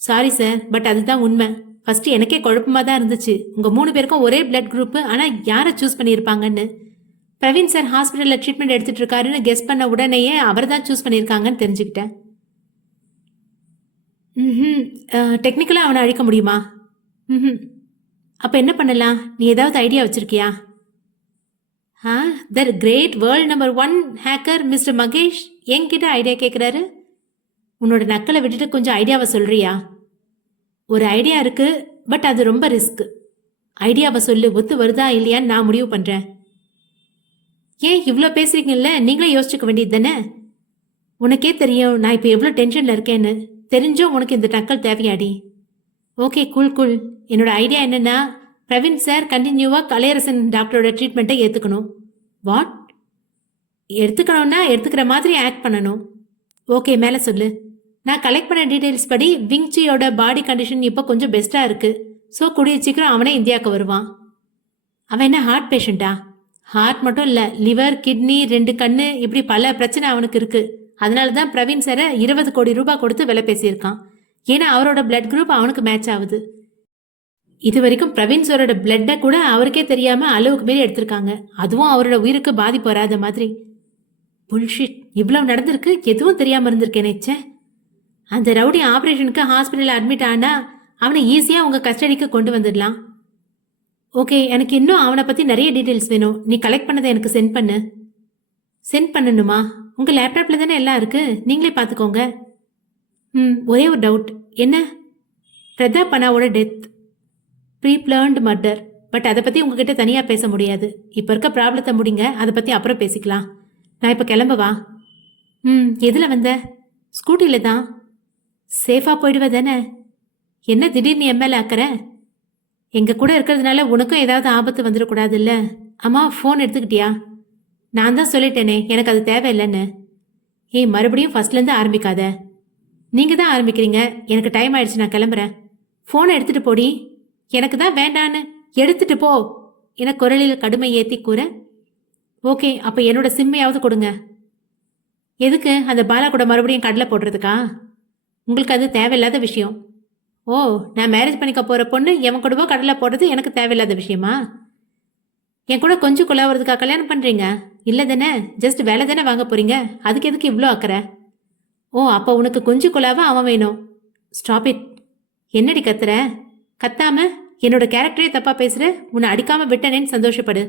sorry sir, but அதுதான் உண்மை. ஃபர்ஸ்ட் எனக்கே குழப்பமா தான் இருந்துச்சு. உங்க 3 பேருக்கும் ஒரே பிளட் குரூப், ஆனா யாரை சூஸ் பண்ணியிருப்பாங்கன்னு. பிரவீன் சார் ஹாஸ்பிட்டல்ல ட்ரீட்மெண்ட் எடுத்துட்டு இருக்காருன்னு கெஸ் பண்ண உடனேயே அவர் தான் சூஸ் பண்ணியிருக்காங்கன்னு தெரிஞ்சுக்கிட்டேன். டெக்னிக்கலா அவனை அழிக்க முடியுமா? அப்ப என்ன பண்ணலாம்? நீ ஏதாவது ஐடியா வச்சிருக்கியா? The great world number 1 hacker mister Mahesh என்கிட்ட ஐடியா கேட்குறாரு. உன்னோட நக்கலை விட்டுட்டு கொஞ்சம் ஐடியாவை சொல்றியா? ஒரு ஐடியா இருக்கு, பட் அது ரொம்ப ரிஸ்க். ஐடியாவை சொல்லு, ஒத்து வருதா இல்லையான்னு நான் முடிவு பண்றேன். ஏன் இவ்வளோ பேசுறீங்கல்ல, நீங்களே யோசிச்சுக்க வேண்டியது தானே. உனக்கே தெரியும் நான் இப்போ எவ்வளோ டென்ஷன்ல இருக்கேன்னு. தெரிஞ்சும் உனக்கு இந்த நக்கல் தேவையாடி? Okay cool cool. என்னோட ஐடியா என்னன்னா, பிரவீன் சார் கண்டினியூவாக கலையரசன் டாக்டரோட ட்ரீட்மெண்ட்டை ஏற்றுக்கணும். வாட்? எடுத்துக்கணும்னா எடுத்துக்கிற மாதிரி ஆக்ட் பண்ணணும். ஓகே மேலே சொல்லு. நான் கலெக்ட் பண்ண டீட்டெயில்ஸ் படி விங்சியோட பாடி கண்டிஷன் இப்போ கொஞ்சம் பெஸ்ட்டாக இருக்குது. ஸோ கூடிய சீக்கிரம் அவனே இந்தியாவுக்கு வருவான். அவன் என்ன ஹார்ட் பேஷண்ட்டா? ஹார்ட் மட்டும் இல்லை, லிவர், கிட்னி, 2 கண்ணு, இப்படி பல பிரச்சனை அவனுக்கு இருக்குது. அதனால தான் பிரவீன் சாரை 20 கோடி ரூபாய் கொடுத்து விலை பேசியிருக்கான். ஏன்னா அவரோட பிளட் குரூப் அவனுக்கு மேட்ச் ஆகுது. இது வரைக்கும் பிரவீன் சாரோட பிளட்டை கூட அவருக்கே தெரியாம அளவுக்கு மீறி எடுத்திருக்காங்க. அதுவும் அவரோட உயிருக்கு பாதிப்பு வராத மாதிரி. புல்ஷிட், இவ்வளவு நடந்திருக்கு, எதுவும் தெரியாம இருந்திருக்கேனேச்சே. அந்த ரவுடி ஆபரேஷனுக்கு ஹாஸ்பிட்டல் அட்மிட் ஆனா அவனை ஈஸியா உங்க கஸ்டடிக்கு கொண்டு வந்துடலாம். ஓகே, எனக்கு இன்னும் அவனை பத்தி நிறைய டீட்டெயில்ஸ் வேணும். நீ கலெக்ட் பண்ணதை எனக்கு சென்ட் பண்ணு. சென்ட் பண்ணணுமா? உங்க லேப்டாப்ல தானே எல்லாம் இருக்கு, நீங்களே பார்த்துக்கோங்க. ஒரே ஒரு டவுட். என்ன? பிரதாப் அண்ணாவோட death pre planned murder. But அதை பற்றி உங்ககிட்ட தனியாக பேச முடியாது. இப்போ இருக்க ப்ராப்ளத்தை முடிங்க, அதை பற்றி அப்புறம் பேசிக்கலாம். நான் இப்போ கிளம்பவா? எதில் வந்த? ஸ்கூட்டியில் தான். சேஃபாக போயிடுவ தானே? என்ன திடீர்னு எம்எல்ஏ ஆக்கிற? எங்கள் கூட இருக்கிறதுனால உனக்கும் ஏதாவது ஆபத்து வந்துடக்கூடாதுல்ல. அம்மா, ஃபோன் எடுத்துக்கிட்டியா? நான் தான் சொல்லிட்டேனே எனக்கு அது தேவையில்லைன்னு. மறுபடியும் ஃபர்ஸ்ட்லேருந்து ஆரம்பிக்காத. நீங்கள் தான் ஆரம்பிக்கிறீங்க. எனக்கு டைம் ஆயிடுச்சு, நான் கிளம்புறேன். ஃபோனை எடுத்துகிட்டு போடி. எனக்கு தான் வேண்டான்னு. எடுத்துட்டு போ என குரலில் கடுமை ஏற்றி கூற, ஓகே, அப்போ என்னோட சிம்மையாவது கொடுங்க. எதுக்கு? அந்த பாலா கூட மறுபடியும் கடலை போடுறதுக்கா? உங்களுக்கு அது தேவையில்லாத விஷயம். ஓ, நான் மேரேஜ் பண்ணிக்க போகிற பொண்ணு எவன் கூடவோ கடலை போடுறது எனக்கு தேவையில்லாத விஷயமா? என் கூட கொஞ்சம் கொலாவதுக்காக கல்யாணம் பண்ணுறீங்க இல்லை தானே? ஜஸ்ட் வேலை தானே வாங்க போகிறீங்க, அதுக்கு எதுக்கு இவ்வளோ அக்கறை? ஓ, அப்போ உனக்கு கொஞ்சம் கொலாவா அவன் வேணும். Stop it. என்னடி கத்துற? கத்தாம என்னோட கேரக்டரே தப்பா பேசுற. உன்னை அடிக்காம விட்டனேன்னு சந்தோஷப்படு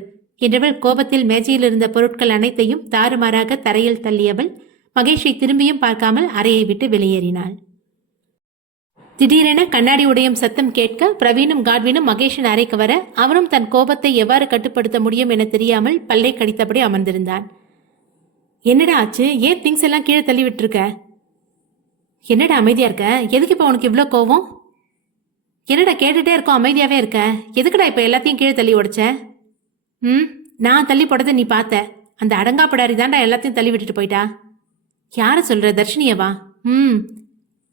என்றவள் கோபத்தில் மேஜையில் இருந்த பொருட்கள் அனைத்தையும் தாறுமாறாக தரையில் தள்ளியவள் மகேஷை திரும்பியும் பார்க்காமல் அறையை விட்டு வெளியேறினாள். திடீரென கண்ணாடி உடையும் சத்தம் கேட்க பிரவீனும் காட்வினும் மகேஷின் அறைக்கு வர அவனும் தன் கோபத்தை எவ்வாறு கட்டுப்படுத்த முடியும் என தெரியாமல் பல்லை கடித்தபடி அமர்ந்திருந்தான். என்னடா ஆச்சு? ஏன் திங்ஸ் எல்லாம் கீழே தள்ளி விட்டுருக்க? என்னடா அமைதியா இருக்க? எதுக்கு இப்போ உனக்கு இவ்வளோ கோவம்? என்னடா கேட்டுட்டே இருக்கோம், அமைதியாவே இருக்க? எதுக்குடா இப்போ எல்லாத்தையும் கீழே தள்ளி உடைச்ச? நான் தள்ளி போட்டதை நீ பார்த்த. அந்த அடங்காப்படாரி தாண்டா எல்லாத்தையும் தள்ளி விட்டுட்டு போயிட்டா. யார சொல்ற? தர்ஷினியவா?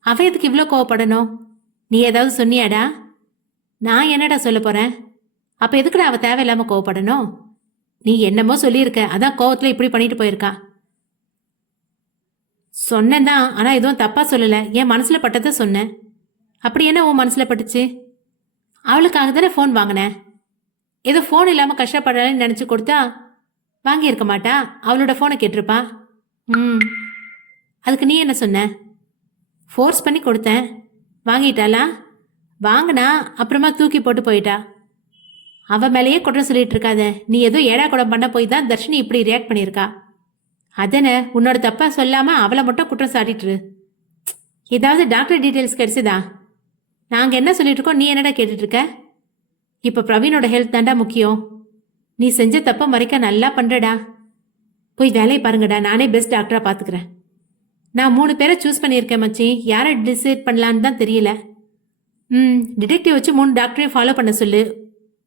அவ எதுக்கு இவ்வளோ கோவப்படணும்? நீ ஏதாவது சொன்னியாடா? நான் என்னடா சொல்ல போறேன்? அப்ப எதுக்குடா அவ தேவையில்லாம கோவப்படணும்? நீ என்னமோ சொல்லியிருக்க, அதான் கோவத்துல இப்படி பண்ணிட்டு போயிருக்கா. சொன்னேன்தான், ஆனா எதுவும் தப்பா சொல்லல. என் மனசுல பட்டதை சொன்னேன். அப்படி என்ன உன் மனசுல பட்டுச்சு? அவளுக்காக தானே ஃபோன் வாங்கினேன். ஏதோ ஃபோன் இல்லாம கஷ்டப்படலன்னு நினைச்சு கொடுத்தா வாங்கியிருக்க மாட்டா. அவளோட ஃபோனை கேட்டிருப்பா. அதுக்கு நீ என்ன சொன்ன? ஃபோர்ஸ் பண்ணி கொடுத்தேன். வாங்கிட்டாளா? வாங்கினா அப்புறமா தூக்கி போட்டு போயிட்டா. அவ மேலேயே குற்றம் சொல்லிட்டு இருக்காத. நீ ஏதோ ஏடா குடம் பண்ண போய் தான் தர்ஷினி இப்படி ரியாக்ட் பண்ணியிருக்கா. அதன உன்னோட தப்பா சொல்லாம அவளை மட்டும் குற்றம் சாட்டிட்டுரு. ஏதாவது டாக்டர் டீட்டெயில்ஸ் கிடைச்சதா? நாங்க என்ன சொல்லிட்டு இருக்கோம், நீ என்னடா கேட்டுட்டு இருக்க? இப்ப பிரவீனோட ஹெல்த் தாண்டா முக்கியம். நீ செஞ்ச தப்ப மறைக்க நல்லா பண்றடா. போய் வேலையை பாருங்கடா, நானே பெஸ்ட் டாக்டரா பாத்துக்கிறேன். நான் 3 பேரை சூஸ் பண்ணியிருக்கேன் மச்சி. யாரை டிசைட் பண்ணலான்னு தான் தெரியல. டிடெக்டிவ் வச்சு 3 டாக்டரையும் ஃபாலோ பண்ண சொல்லு.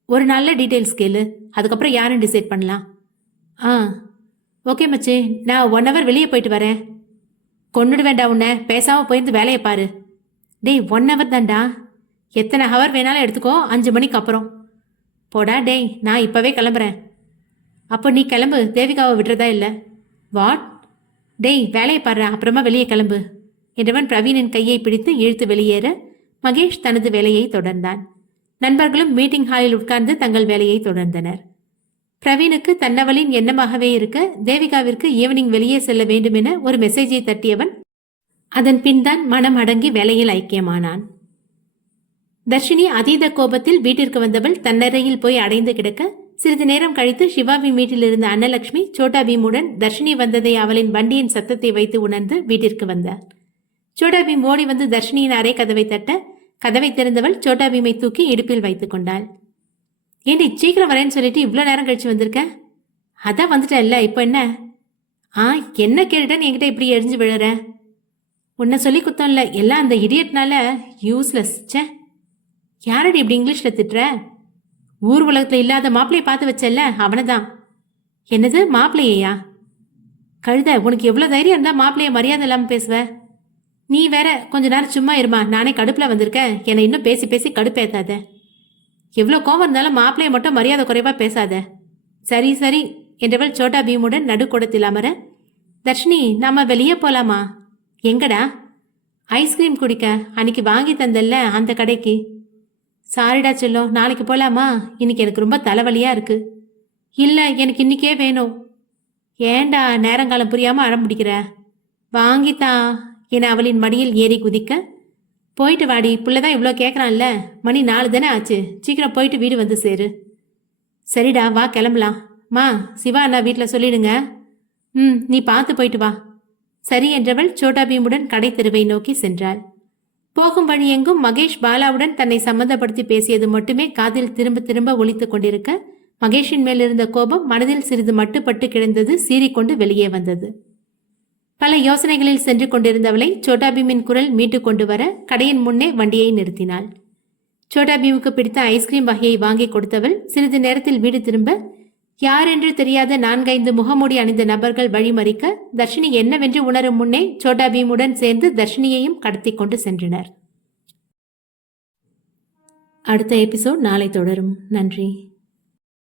ஒரு நாளில் டீட்டெயில்ஸ் கேளு, அதுக்கப்புறம் யாரும் டிசைட் பண்ணலாம். ஓகே மச்சி, நான் 1 hour வெளியே போயிட்டு வரேன். கொண்டுடு வேண்டாம் உன்னை, பேசாமல் போயிருந்து வேலையை பாரு. டேய் 1 hour தான்டா. எத்தனை ஹவர் வேணாலும் எடுத்துக்கோ, 5 மணிக்கு அப்புறம். போடா டேய், நான் இப்போவே கிளம்புறேன். அப்போ நீ கிளம்பு, தேவிகாவை விடுறதா இல்லை. வாட்? டேய் வேலையை பாரு, அப்புறமா வெளியே கிளம்பு என்றவன் பிரவீனின் கையை பிடித்து இழுத்து வெளியேற மகேஷ் தனது வேலையை தொடர்ந்தான். நண்பர்களும் மீட்டிங் ஹாலில் உட்கார்ந்து தங்கள் வேலையை தொடர்ந்தனர். பிரவீனுக்கு தன்னவளின் எண்ணமாகவே இருக்க தேவிகாவிற்கு ஈவினிங் வெளியே செல்ல வேண்டும் என ஒரு மெசேஜை தட்டியவன் அதன் பின்தான் மனம் அடங்கி வேலையில் ஐக்கியமானான். தர்ஷினி அதீத கோபத்தில் வீட்டிற்கு வந்தவள் தன்னறையில் போய் அடைந்து கிடக்க சிறிது நேரம் கழித்து சிவாவின் வீட்டில் இருந்த அன்னலட்சுமி சோட்டா பீமுடன் தர்ஷினி வந்ததை அவளின் வண்டியின் சத்தத்தை வைத்து உணர்ந்து வீட்டிற்கு வந்தார். சோட்டா பீம் ஓடி வந்து தர்ஷினியின் அறை கதவை தட்ட கதவை திறந்தவள் சோட்டா பீமை தூக்கி இடுப்பில் வைத்துக் கொண்டாள். ஏண்டி சீக்கிரம் வரேன்னு சொல்லிட்டு இவ்வளோ நேரம் கழிச்சு வந்திருக்க? அதான் வந்துட்டேன்ல, இப்போ என்ன? என்ன கேட்டுட்டேன்னு என்கிட்ட இப்படி எரிஞ்சு விழுற? உன்னை சொல்லி குத்தம் இல்லை, எல்லாம் அந்த இடியட்னால. யூஸ்லெஸ். சே, யாரடி இப்படி இங்கிலீஷில் திட்டுற? ஊர் உலகத்தில் இல்லாத மாப்பிள்ளையை பார்த்து வச்சல்ல, அவனை தான். என்னது மாப்பிள்ளையா? கழுத, உனக்கு எவ்வளோ தைரியம் இருந்தால் மாப்பிள்ளைய மரியாதை இல்லாமல் பேசுவ? நீ வேற கொஞ்ச நேரம் சும்மா இருமா, நானே கடுப்பில் வந்திருக்கேன். என்னை இன்னும் பேசி பேசி கடுப்பேத்தாத. எவ்வளோ கோவம் இருந்தாலும் மாப்பிள்ளைய மட்டும் மரியாதை குறைவாக பேசாத. சரி சரி என்றவள் சோட்டா பீமுடன் நடுக்கூடத்தில் அமர தர்ஷினி, நாம வெளியே போலாமா? எங்கடா? ஐஸ்கிரீம் குடிக்க அன்னைக்கு வாங்கி தந்தல்ல, அந்த கடைக்கு. சாரிடா செல்லம், நாளைக்கு போலாமா? இன்னைக்கு எனக்கு ரொம்ப தலைவலியா இருக்கு. இல்ல, எனக்கு இன்னைக்கே வேணும். ஏண்டா நேரங்காலம் புரியாம அடம் பிடிக்கிற? வாங்கித்தான் என அவளின் மடியில் ஏறி குதிக்க, போயிட்டு வாடி, புள்ளதான் இவ்வளோ கேட்குறான்ல. மணி 4 தானே ஆச்சு, சீக்கிரம் போயிட்டு வீடு வந்து சேரு. சரிடா, வா கிளம்பலாம். மா, சிவா அண்ணா வீட்டில் சொல்லிடுங்க. நீ பார்த்து போயிட்டு வா. சரி என்றவள் சோட்டா பீமுடன் கடை தெருவை நோக்கி சென்றாள். போகும் வழியெங்கும் மகேஷ் பாலாவுடன் தன்னை சம்பந்தப்படுத்தி பேசியது மட்டுமே காதில் திரும்ப திரும்ப ஒலித்துக் கொண்டிருக்க, மகேஷின் மேலிருந்த கோபம் மனதில் சிறிது மட்டுப்பட்டு கிடந்தது, சீறிக்கொண்டு வெளியே வந்தது. பல யோசனைகளில் சென்று கொண்டிருந்தவளை சோட்டா பீமின் குரல் மீட்டு கொண்டு வர கடையின் முன்னே வண்டியை நிறுத்தினாள். சோட்டா பீமுக்கு பிடித்த ஐஸ்கிரீம் வகையை வாங்கி கொடுத்தவள் சிறிது நேரத்தில் வீடு திரும்ப, யாரென்று தெரியாத 4-5 முகமூடி அணிந்த நபர்கள் வழிமறிக்க, தர்ஷினி என்னவென்று உணரும் முன்னே சோட்டா பீமுடன் சேர்ந்து தர்ஷினியையும் கடத்தி கொண்டு சென்றனர். அடுத்த எபிசோட் நாளை தொடரும். நன்றி.